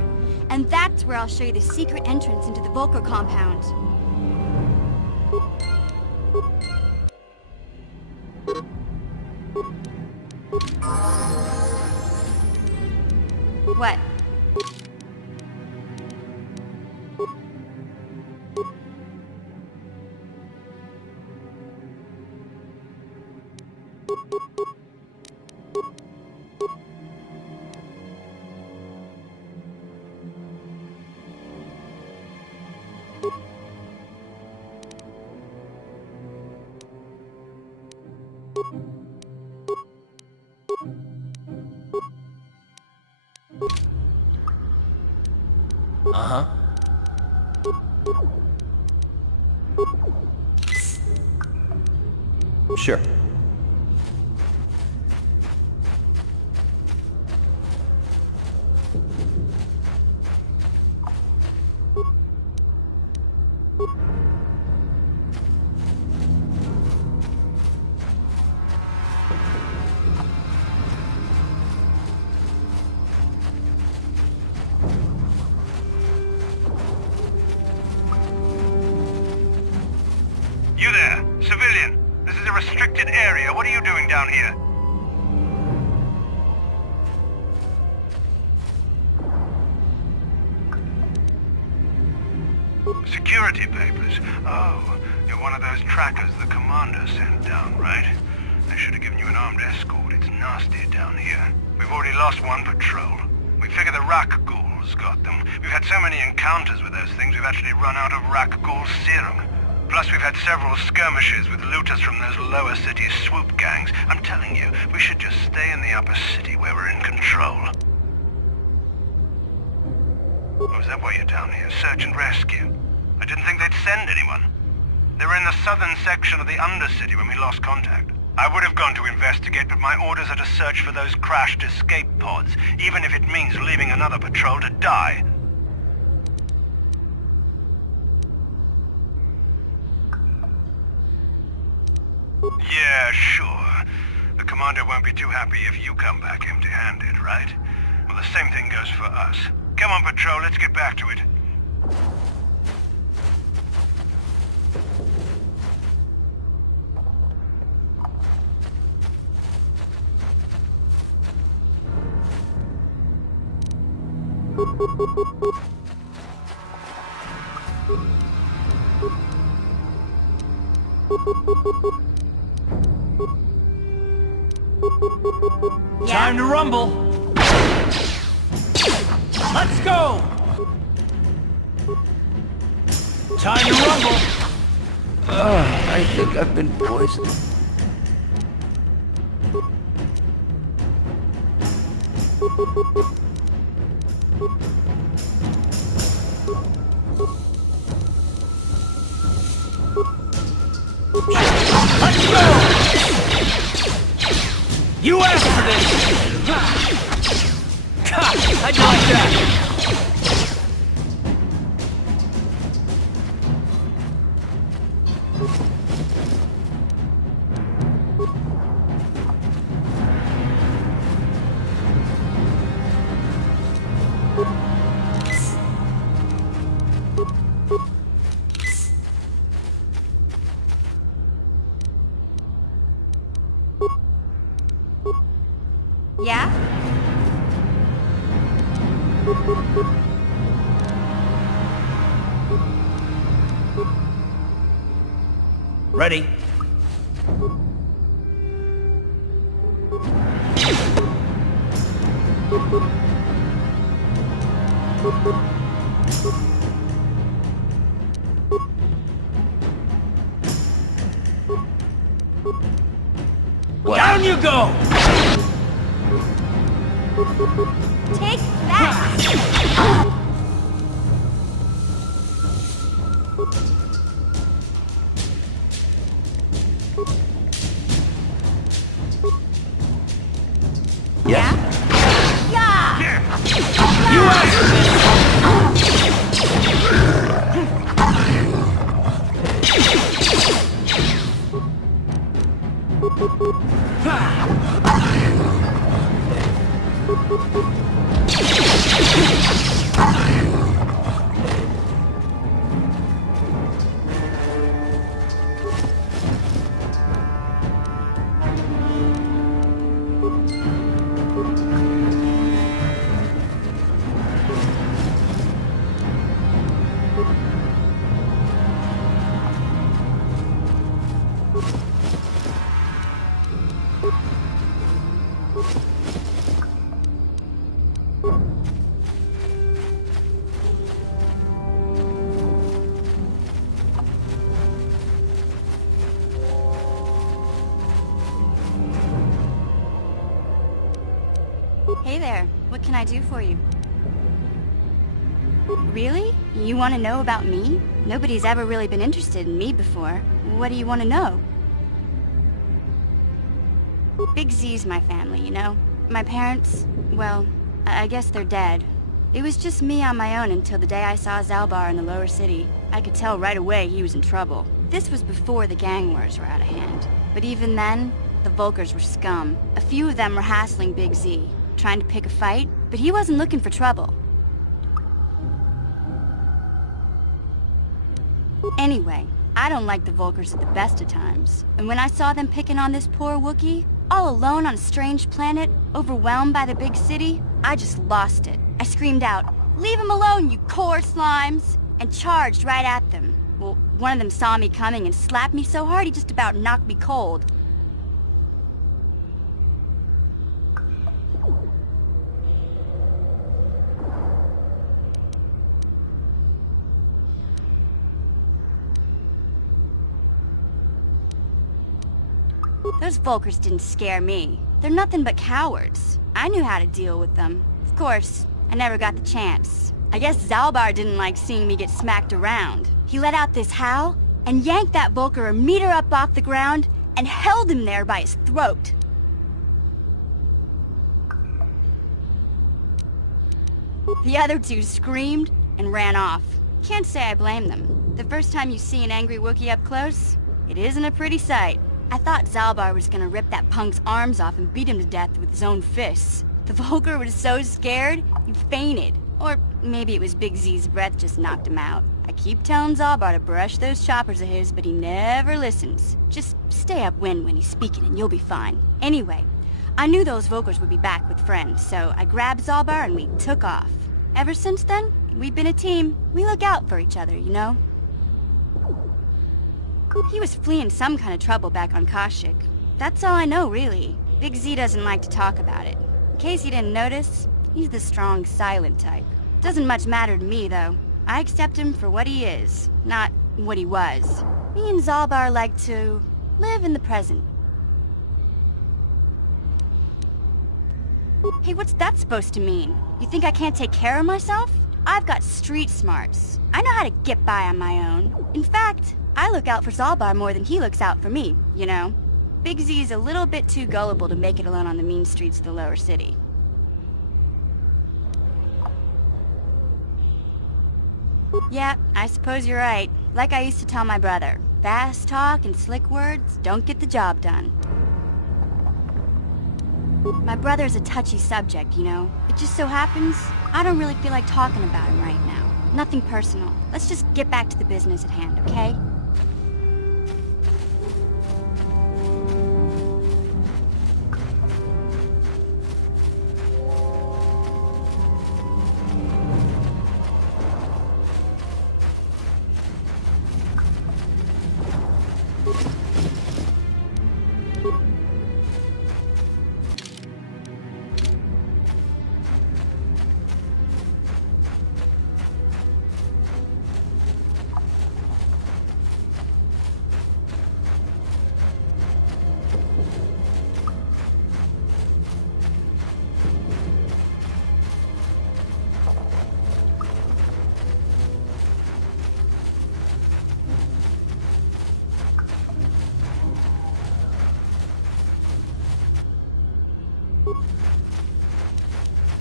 And that's where I'll show you the secret entrance into the Vulcar compound. What? Uh-huh. Sure. You there, civilian. This is a restricted area. What are you doing down here? Security papers. Oh, you're one of those trackers the commander sent down, right? I should have given you an armed escort. It's nasty down here. We've already lost one patrol. We figure the Rak ghouls got them. We've had so many encounters with those things, we've actually run out of Rak ghoul serum. Plus, we've had several skirmishes with looters from those lower city swoop gangs. I'm telling you, we should just stay in the upper city where we're in control. Oh, is that why you're down here? Search and rescue? I didn't think they'd send anyone. They were in the southern section of the Undercity when we lost contact. I would have gone to investigate, but my orders are to search for those crashed escape pods, even if it means leaving another patrol to die. Yeah, sure. The commander won't be too happy if you come back empty-handed, right? Well, the same thing goes for us. Come on, patrol, let's get back to it. Time to rumble! Let's go! Time to rumble! I think I've been poisoned. Let's go! You asked for this! How'd you like that? Yeah? Ready? Down you go! Take that! Yeah? Yeah! You asked for this! Hey there, what can I do for you? Really? You want to know about me? Nobody's ever really been interested in me before. What do you want to know? Big Z's my family, you know? My parents, well, I guess they're dead. It was just me on my own until the day I saw Zalbar in the lower city. I could tell right away he was in trouble. This was before the gang wars were out of hand. But even then, the Volkers were scum. A few of them were hassling Big Z, trying to pick a fight, but he wasn't looking for trouble. Anyway, I don't like the Volkers at the best of times. And when I saw them picking on this poor Wookiee, all alone on a strange planet, overwhelmed by the big city, I just lost it. I screamed out, "Leave him alone, you core slimes!" and charged right at them. Well, one of them saw me coming and slapped me so hard he just about knocked me cold. Those Volkers didn't scare me. They're nothing but cowards. I knew how to deal with them. Of course, I never got the chance. I guess Zalbar didn't like seeing me get smacked around. He let out this howl and yanked that Volker a meter up off the ground and held him there by his throat. The other two screamed and ran off. Can't say I blame them. The first time you see an angry Wookiee up close, it isn't a pretty sight. I thought Zalbar was gonna rip that punk's arms off and beat him to death with his own fists. The Volker was so scared, he fainted. Or maybe it was Big Z's breath just knocked him out. I keep telling Zalbar to brush those choppers of his, but he never listens. Just stay upwind when he's speaking and you'll be fine. Anyway, I knew those Volkers would be back with friends, so I grabbed Zalbar and we took off. Ever since then, we've been a team. We look out for each other, you know? He was fleeing some kind of trouble back on Kashyyyk. That's all I know, really. Big Z doesn't like to talk about it. In case you didn't notice, he's the strong, silent type. Doesn't much matter to me, though. I accept him for what he is, not what he was. Me and Zalbar like to live in the present. Hey, what's that supposed to mean? You think I can't take care of myself? I've got street smarts. I know how to get by on my own. In fact, I look out for Zalbar more than he looks out for me, you know? Big Z's a little bit too gullible to make it alone on the mean streets of the lower city. Yeah, I suppose you're right. Like I used to tell my brother, fast talk and slick words don't get the job done. My brother's a touchy subject, you know? It just so happens, I don't really feel like talking about him right now. Nothing personal. Let's just get back to the business at hand, okay?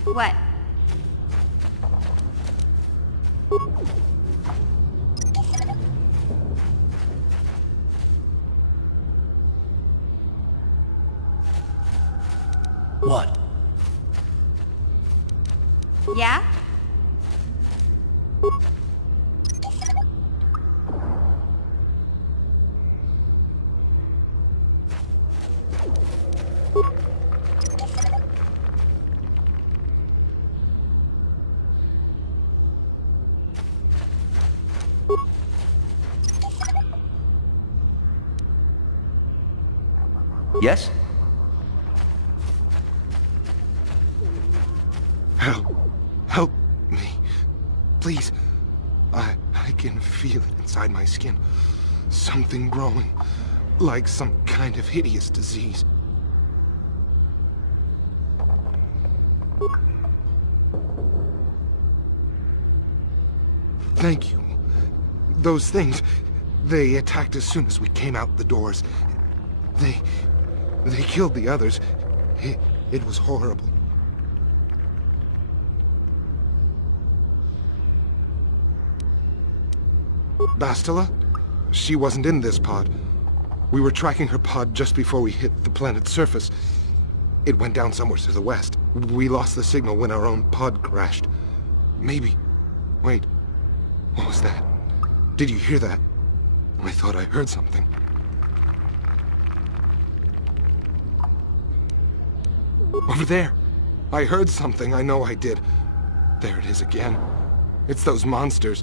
What? What? Yeah? Yes? Help me. Please. I can feel it inside my skin. Something growing. Like some kind of hideous disease. Thank you. Those things, they attacked as soon as we came out the doors. They killed the others. It was horrible. Bastila? She wasn't in this pod. We were tracking her pod just before we hit the planet's surface. It went down somewhere to the west. We lost the signal when our own pod crashed. Maybe... Wait. What was that? Did you hear that? I thought I heard something. Over there! I heard something, I know I did. There it is again. It's those monsters.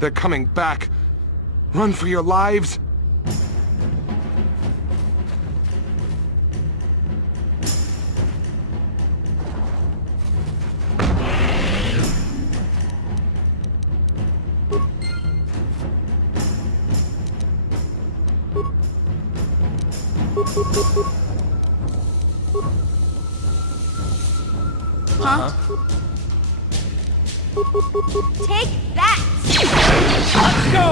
They're coming back. Run for your lives! Huh? Take that! Let's go!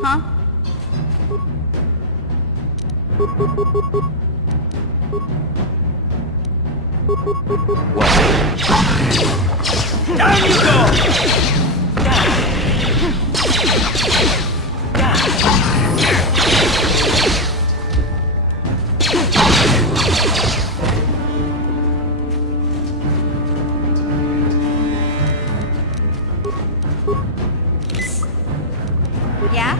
Huh? Down you go! Yeah?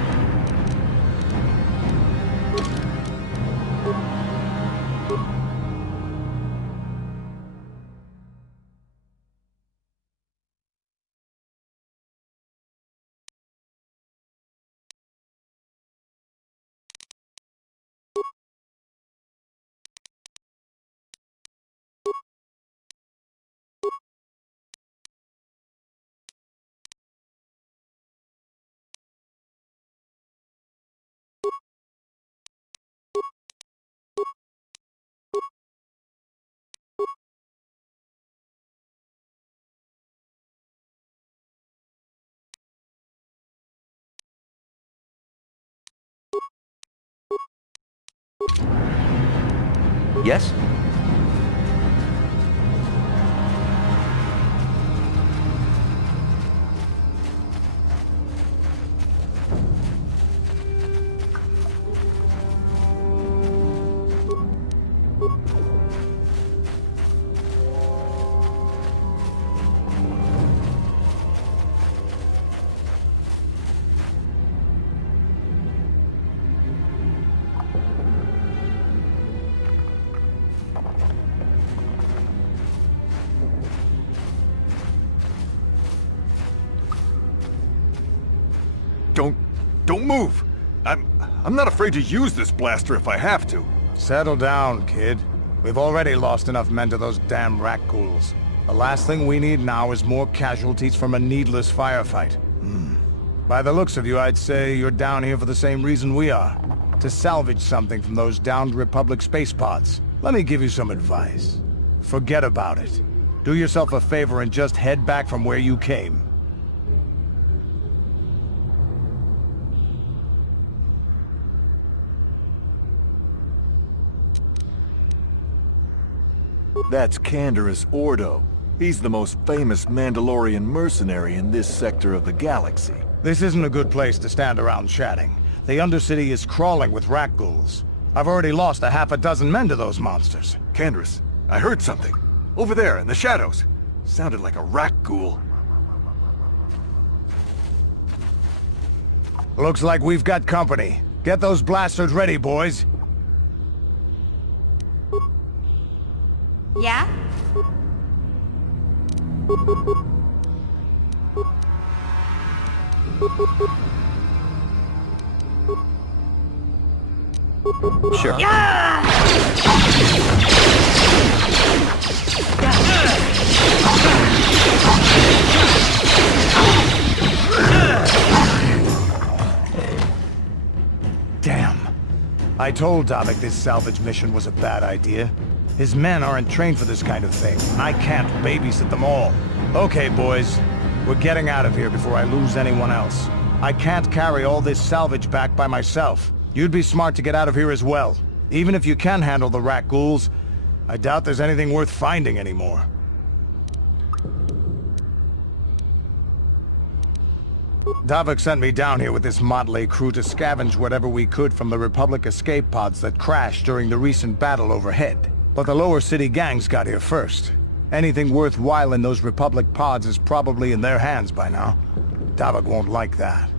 Yes? Don't move! I'm not afraid to use this blaster if I have to. Settle down, kid. We've already lost enough men to those damn rat ghouls. The last thing we need now is more casualties from a needless firefight. By the looks of you, I'd say you're down here for the same reason we are. To salvage something from those downed Republic space pods. Let me give you some advice. Forget about it. Do yourself a favor and just head back from where you came. That's Canderous Ordo. He's the most famous Mandalorian mercenary in this sector of the galaxy. This isn't a good place to stand around chatting. The Undercity is crawling with rat ghouls. I've already lost a half a dozen men to those monsters. Canderous, I heard something. Over there, in the shadows. Sounded like a rat ghoul. Looks like we've got company. Get those blasters ready, boys. Yeah? Sure. Yeah! Damn. I told Davik this salvage mission was a bad idea. His men aren't trained for this kind of thing, and I can't babysit them all. Okay, boys. We're getting out of here before I lose anyone else. I can't carry all this salvage back by myself. You'd be smart to get out of here as well. Even if you can handle the rat ghouls, I doubt there's anything worth finding anymore. Davik sent me down here with this motley crew to scavenge whatever we could from the Republic escape pods that crashed during the recent battle overhead. But the lower city gangs got here first. Anything worthwhile in those Republic pods is probably in their hands by now. Davik won't like that.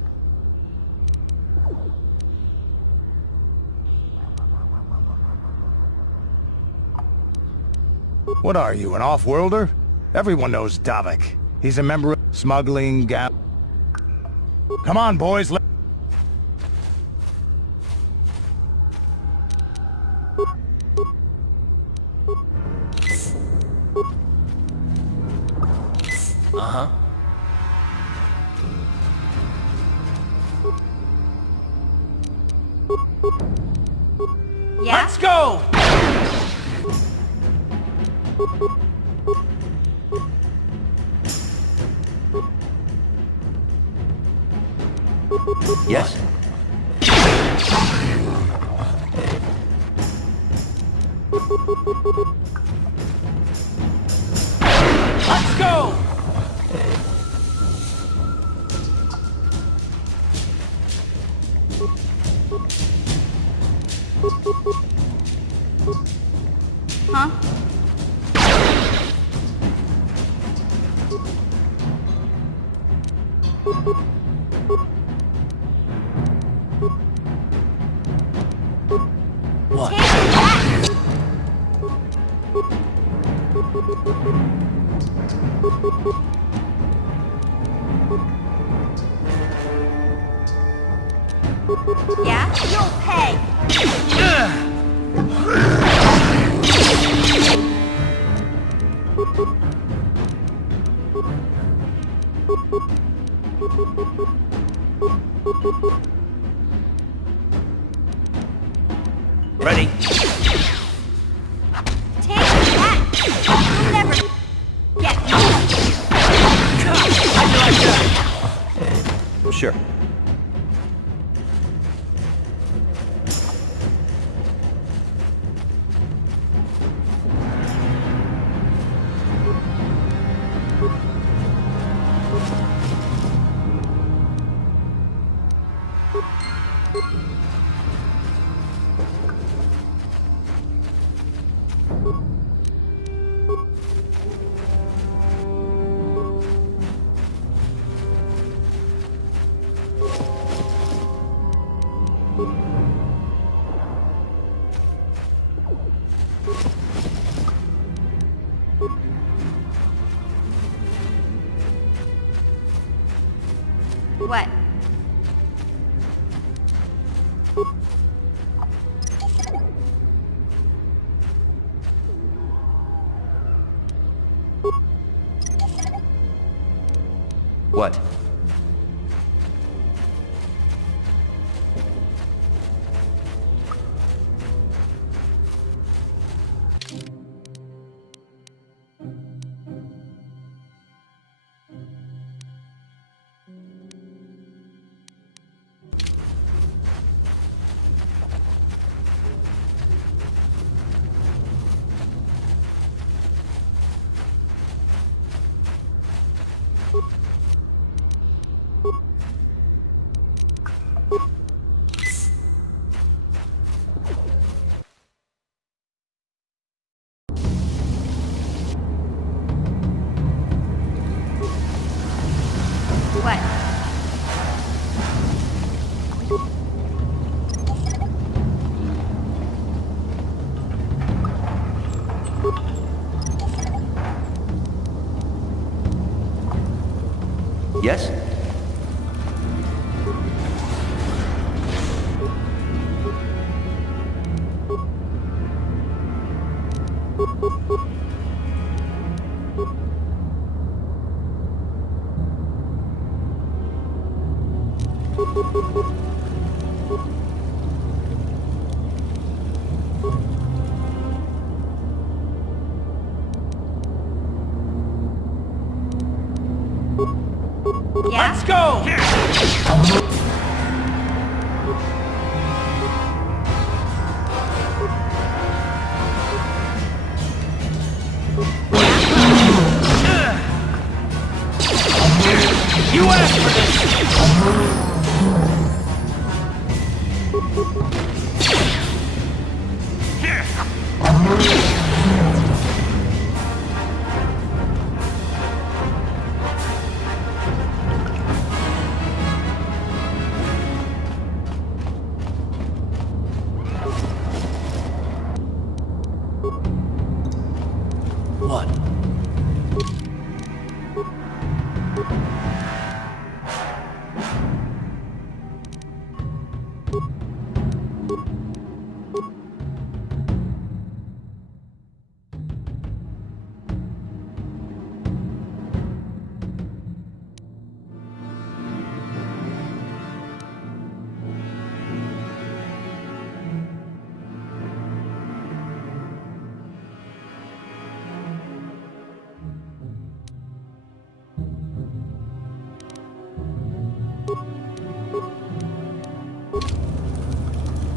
What are you, an off-worlder? Everyone knows Davik. He's a member of smuggling, Come on, boys, Uh-huh. Yeah? Let's go! Yes. Let's go! Huh? What? Yeah? You'll pay! Ready? Take that! You'll never get me! Sure. What? What? What? Yes? Yeah? Let's go! You asked for this! What?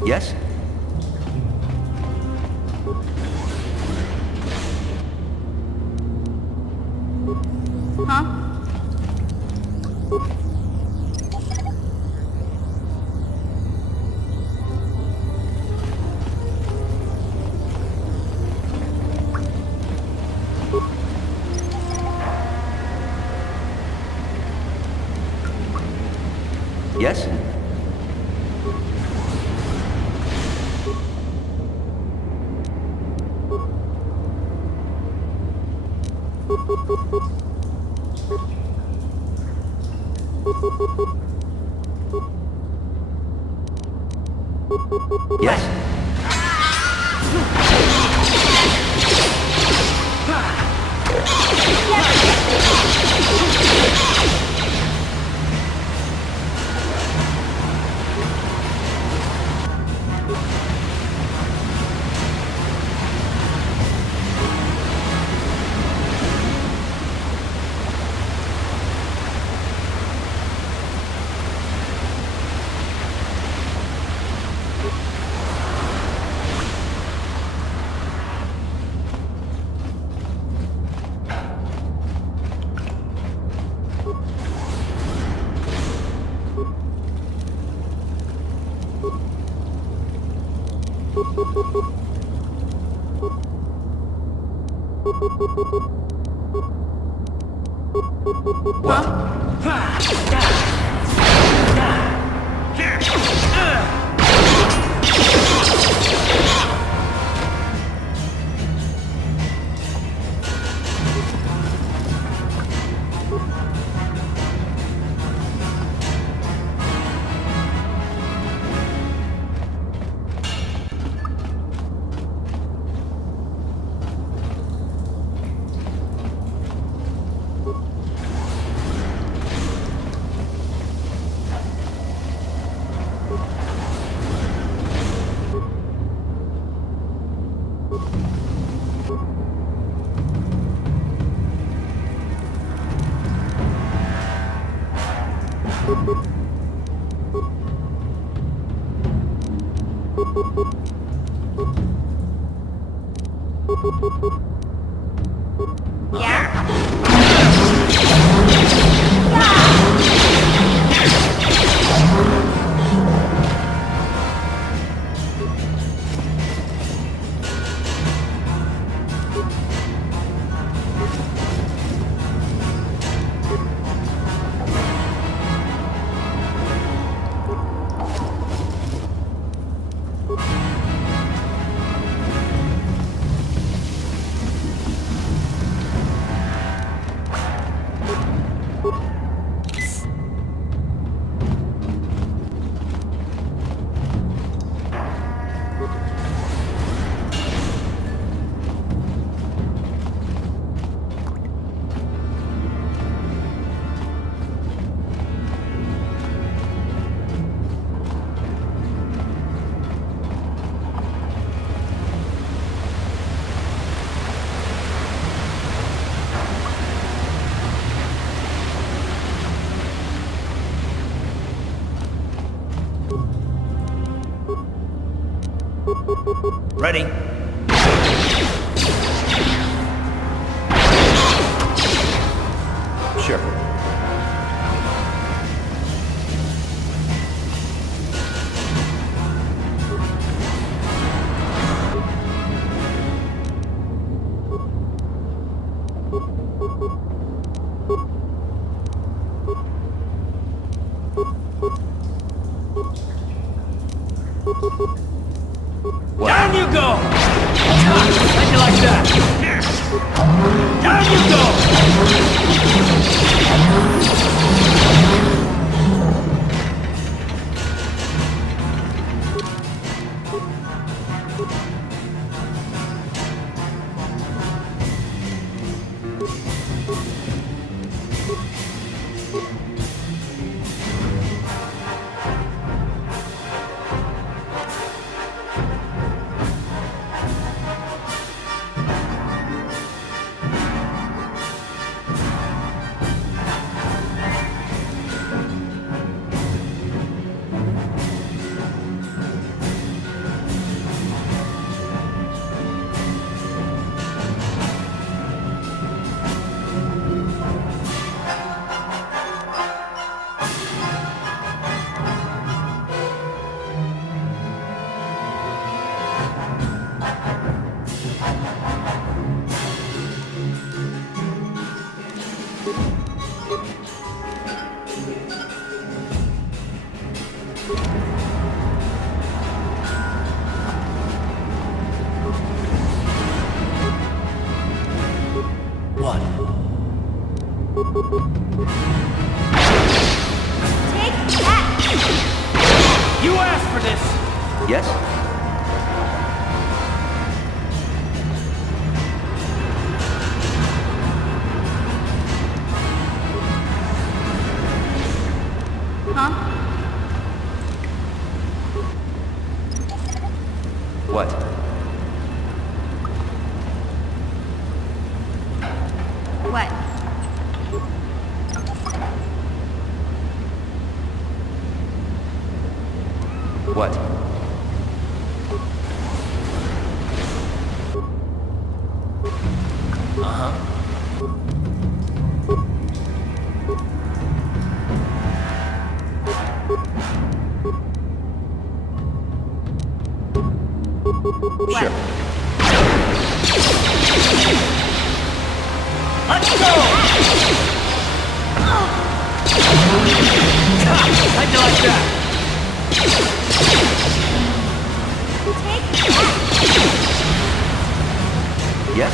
Yes? Huh? Yes? Yes? Yeah? Ready? Sure. Down you go! How'd you like that? Down you go! What? Take that! You asked for this! Yes? Huh? What? What? What? Uh-huh. Sure. Let's go! How'd you like that? Yes?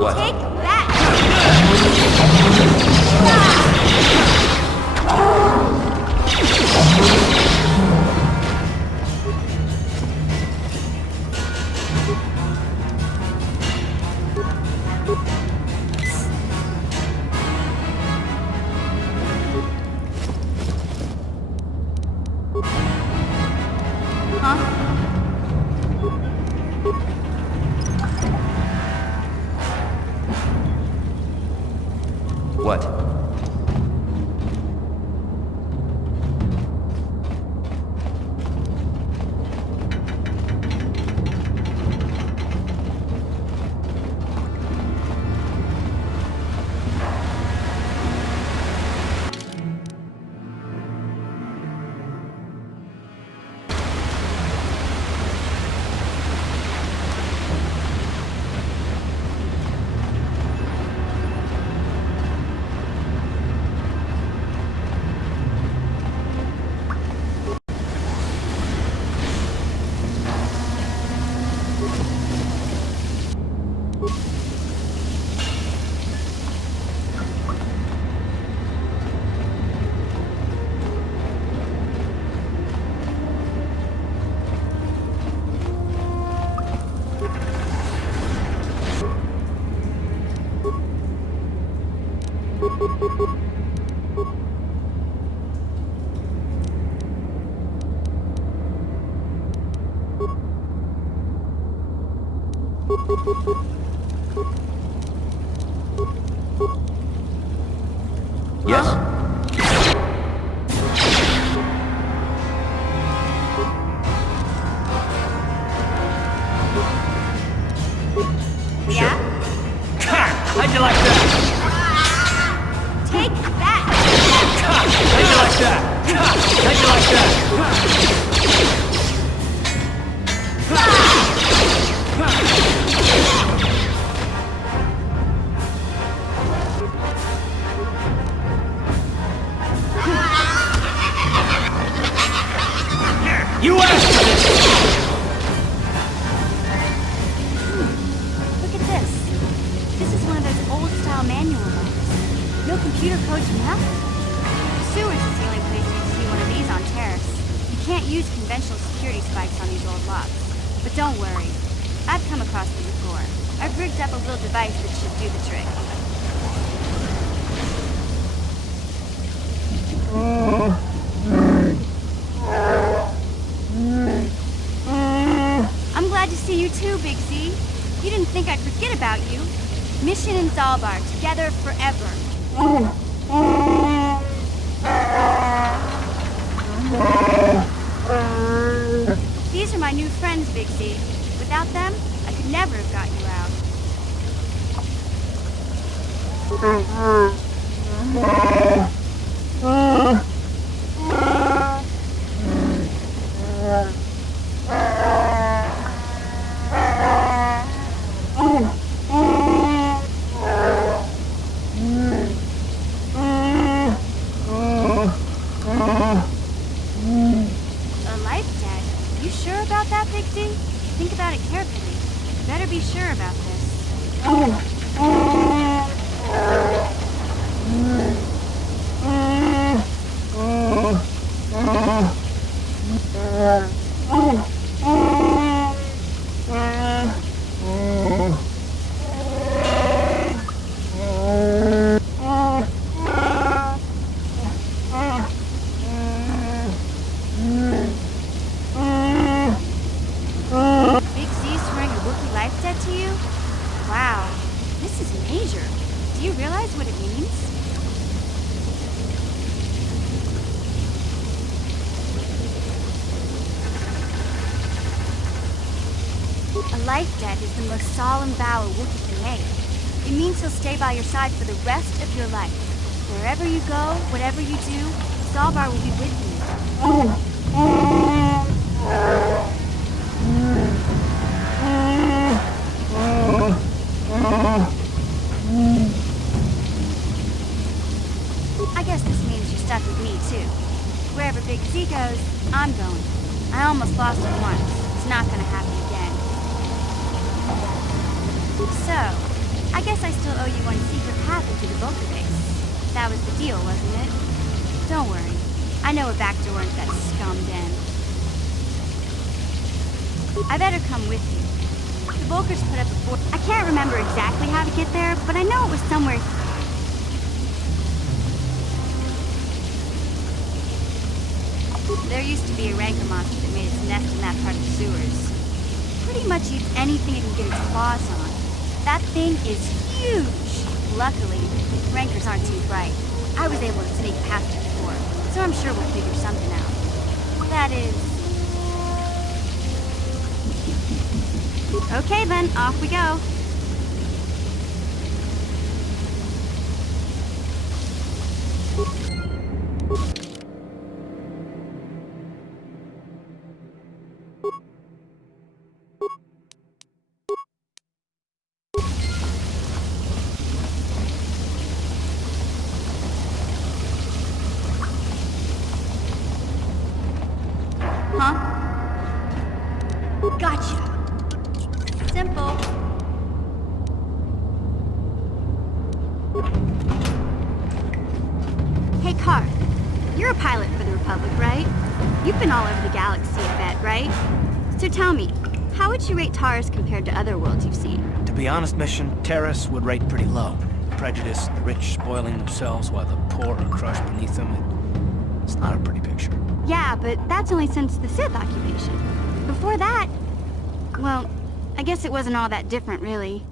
What? Take that! Huh? What? Yes? Yeah? How'd you like that? Take that! How'd you like that? How'd you like that? You asked for this! Look at this. This is one of those old-style manual locks. No computer codes or nothing. The sewers is the only place you'd see one of these on Taris. You can't use conventional security spikes on these old locks. But don't worry. I've come across them before. I've rigged up a little device that should do the trick. I'm glad to see you too, Big Z. You didn't think I'd forget about you. Mission in Zalbar, together forever. These are my new friends, Big Z. Without them, I could never have got you out. A life debt? You sure about that, Big Z? Think about it carefully. You better be sure about this. Big Z's swearing a Wookiee life debt to you? Wow, this is major. Do you realize what it means? A life debt is the most solemn vow a Wookiee can make. It means he'll stay by your side for the rest of your life. Wherever you go, whatever you do, Zalbar will be with you. I guess this means you're stuck with me, too. Wherever Big Z goes, I'm going. I almost lost him once. It's not gonna happen again. So, I guess I still owe you one secret path into the Vulcan base. That was the deal, wasn't it? Don't worry. I know a back door into that scum den. I better come with you. The Vulkars put up a fort. I can't remember exactly how to get there, but I know it was somewhere. There used to be a rancor monster that made its nest in that part of the sewers. Pretty much eats anything it can get its claws on. That thing is huge! Luckily, rancors aren't too bright. I was able to sneak past it before, so I'm sure we'll figure something out. That is... Okay then, off we go. Huh? Gotcha. Simple. Hey, Car. You're a pilot for the Republic, right? You've been all over the galaxy, I bet, right? So tell me, how would you rate Taris compared to other worlds you've seen? To be honest, Mission, Taris would rate pretty low. Prejudice, the rich spoiling themselves while the poor are crushed beneath them. It's not a pretty picture. Yeah, but that's only since the Sith occupation. Before that, well, I guess it wasn't all that different, really.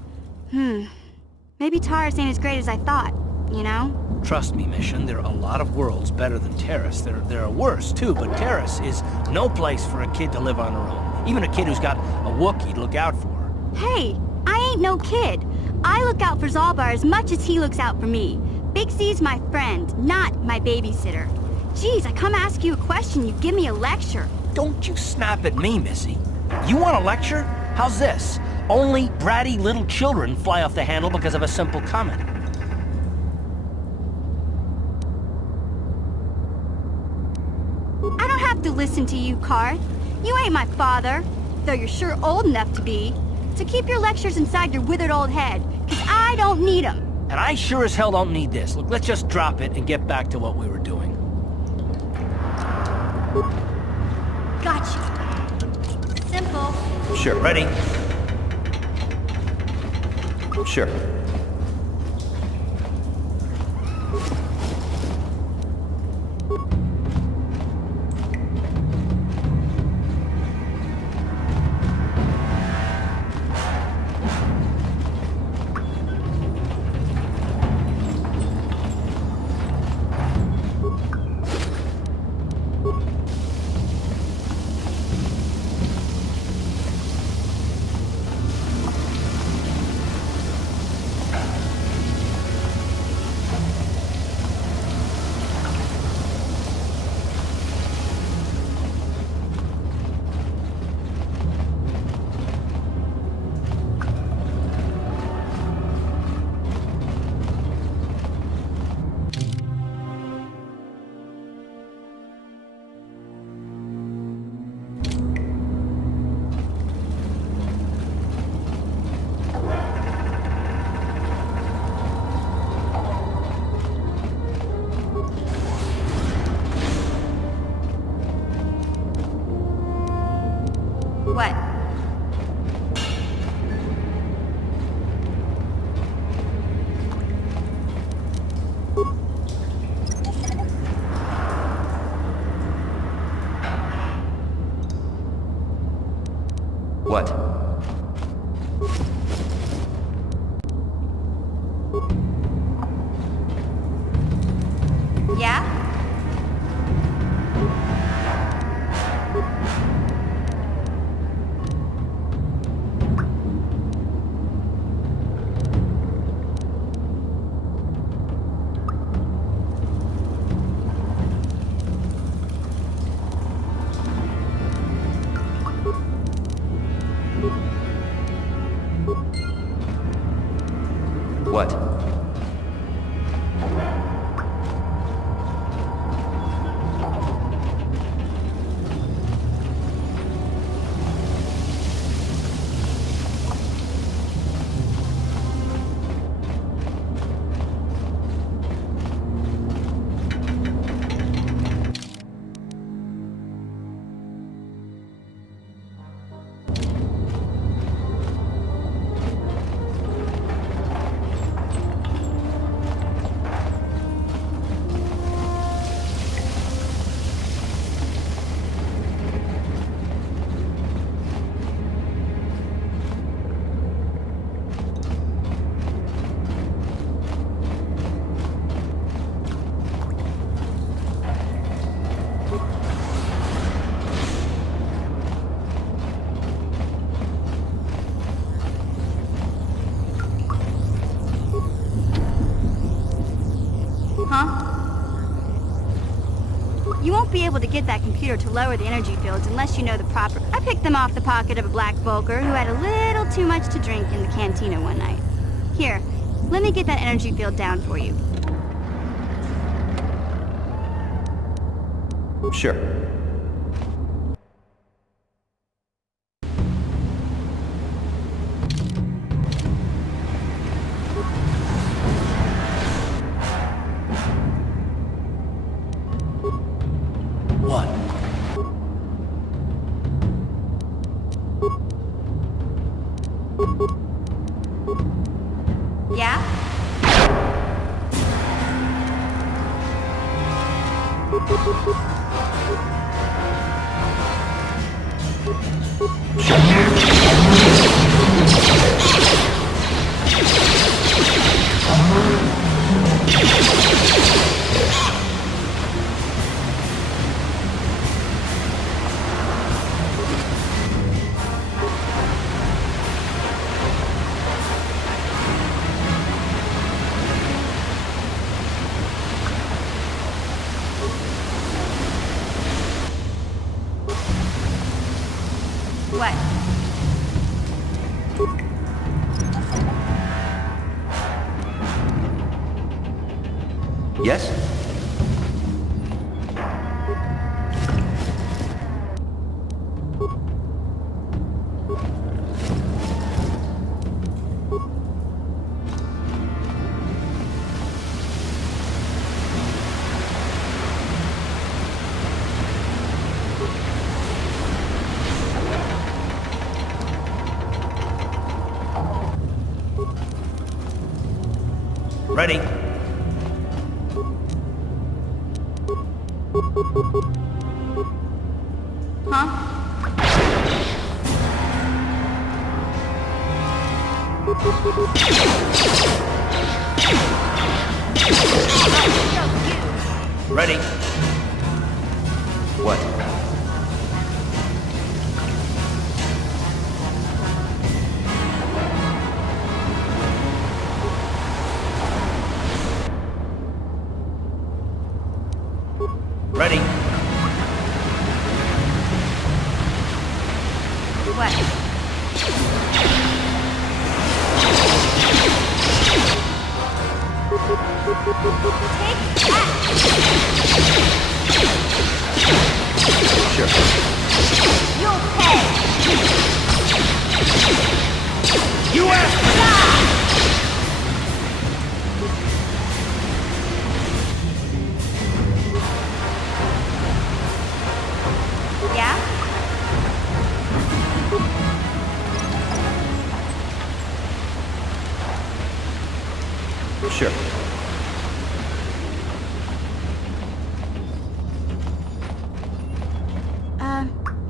Maybe Taris ain't as great as I thought, you know? Trust me, Mission, there are a lot of worlds better than Taris. There are worse, too, but Taris is no place for a kid to live on her own. Even a kid who's got a Wookiee to look out for. Hey, I ain't no kid. I look out for Zalbar as much as he looks out for me. Big C's my friend, not my babysitter. Geez, I come ask you a question, you give me a lecture. Don't you snap at me, Missy. You want a lecture? How's this? Only bratty little children fly off the handle because of a simple comment. I don't have to listen to you, Karth. You ain't my father, though you're sure old enough to be. So keep your lectures inside your withered old head, because I don't need them. And I sure as hell don't need this. Look, let's just drop it and get back to what we were doing. Gotcha. Simple. Sure. Ready? Sure. What? What? Yeah? What? You won't be able to get that computer to lower the energy fields unless you know the proper... I picked them off the pocket of a black Vulcar who had a little too much to drink in the cantina one night. Here, let me get that energy field down for you. Sure. What? Yeah? What? Yes? Ready. Ready. What? Ready. What? Sure. You'll pay! You asked for Yeah? Sure.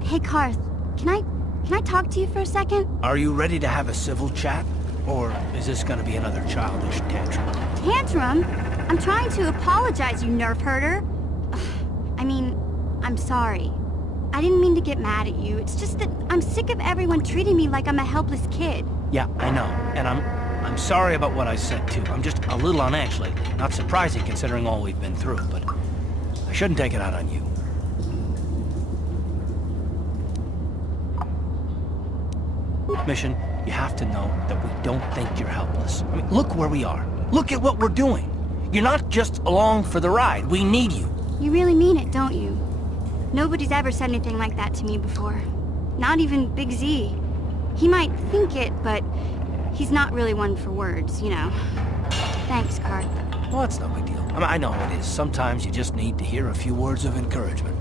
Hey Karth, can I talk to you for a second? Are you ready to have a civil chat? Or is this gonna be another childish tantrum? Tantrum? I'm trying to apologize, you nerf herder. I mean, I'm sorry. I didn't mean to get mad at you. It's just that I'm sick of everyone treating me like I'm a helpless kid. Yeah, I know. And I'm sorry about what I said too. I'm just a little on edge lately. Not surprising considering all we've been through, but I shouldn't take it out on you. Mission, you have to know that we don't think you're helpless. I mean, look where we are. Look at what we're doing. You're not just along for the ride. We need you. You really mean it, don't you? Nobody's ever said anything like that to me before. Not even Big Z. He might think it, but he's not really one for words, you know. Thanks, Karth. Well, it's no big deal. I mean, I know it is. Sometimes you just need to hear a few words of encouragement.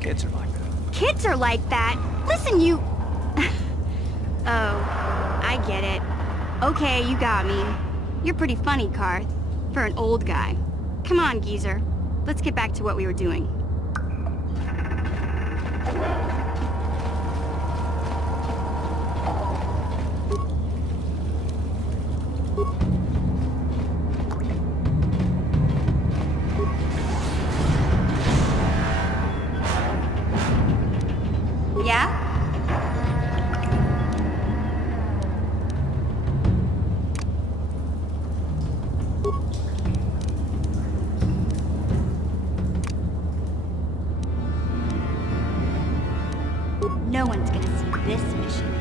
Kids are like that. Kids are like that? Listen, you... Oh, I get it. Okay, you got me. You're pretty funny, Karth. For an old guy. Come on, geezer. Let's get back to what we were doing. Yeah? No one's gonna see this mission.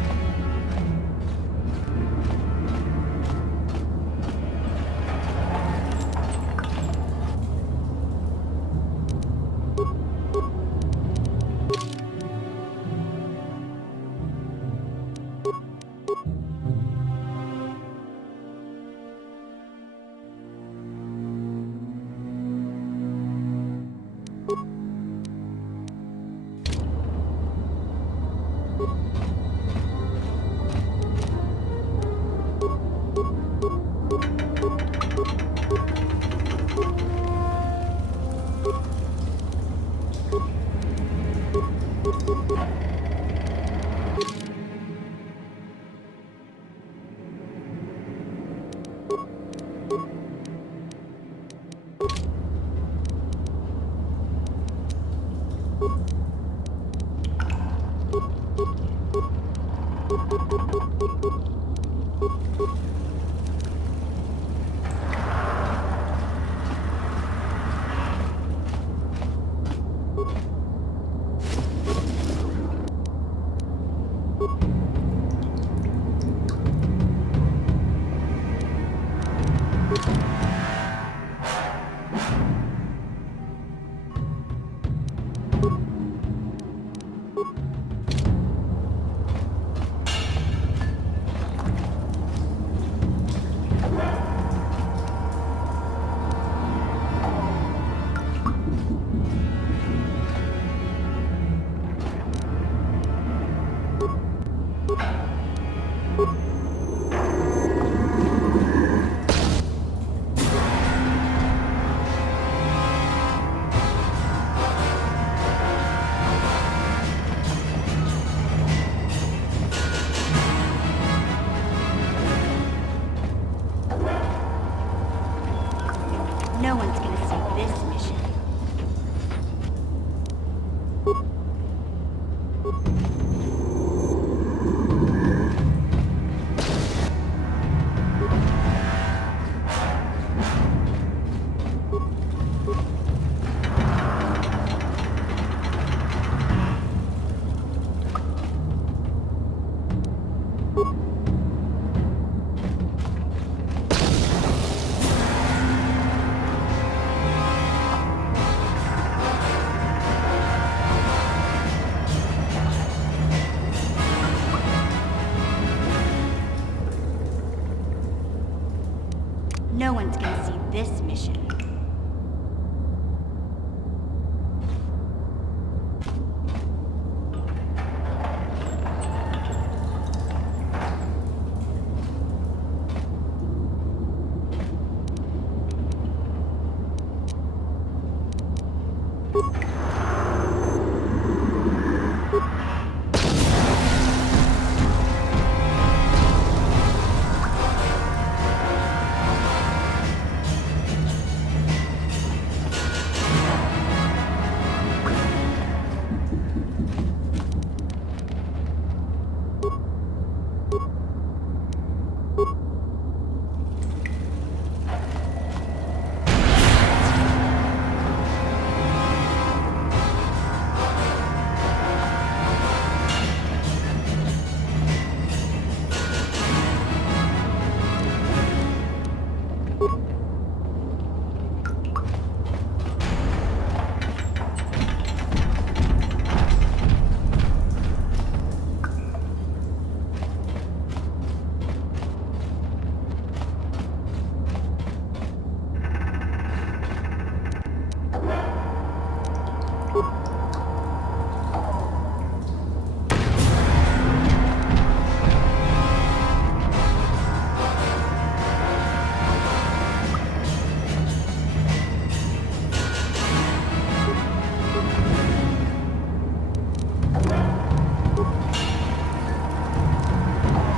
No one's gonna see this mission.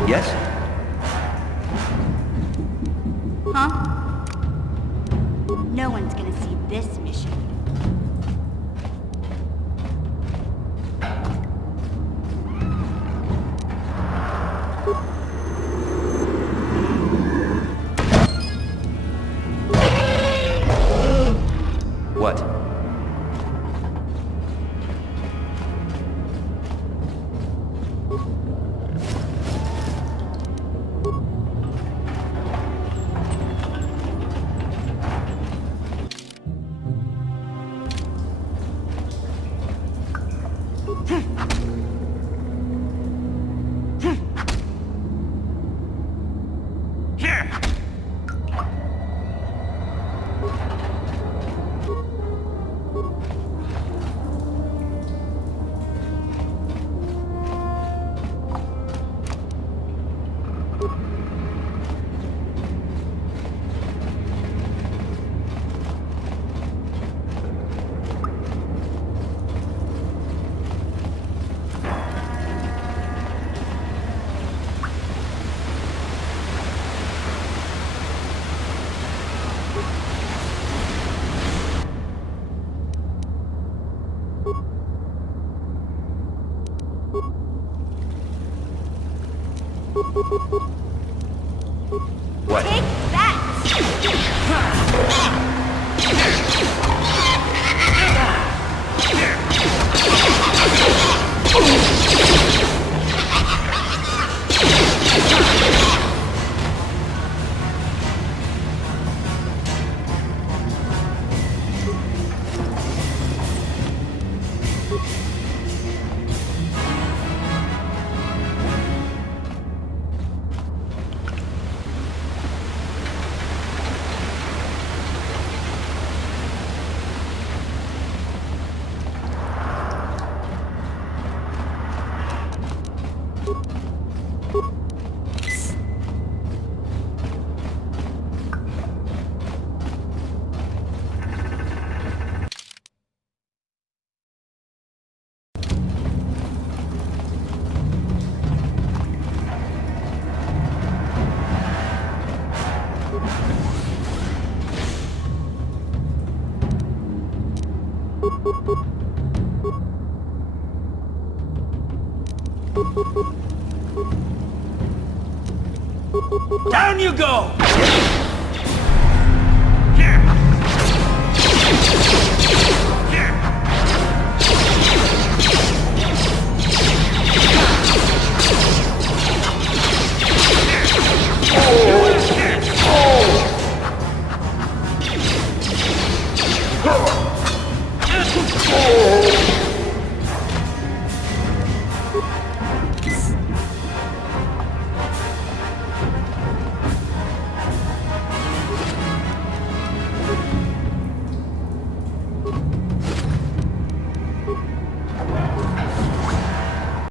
Yes? Huh? No one's gonna see this mission. What? What? Take Down you go!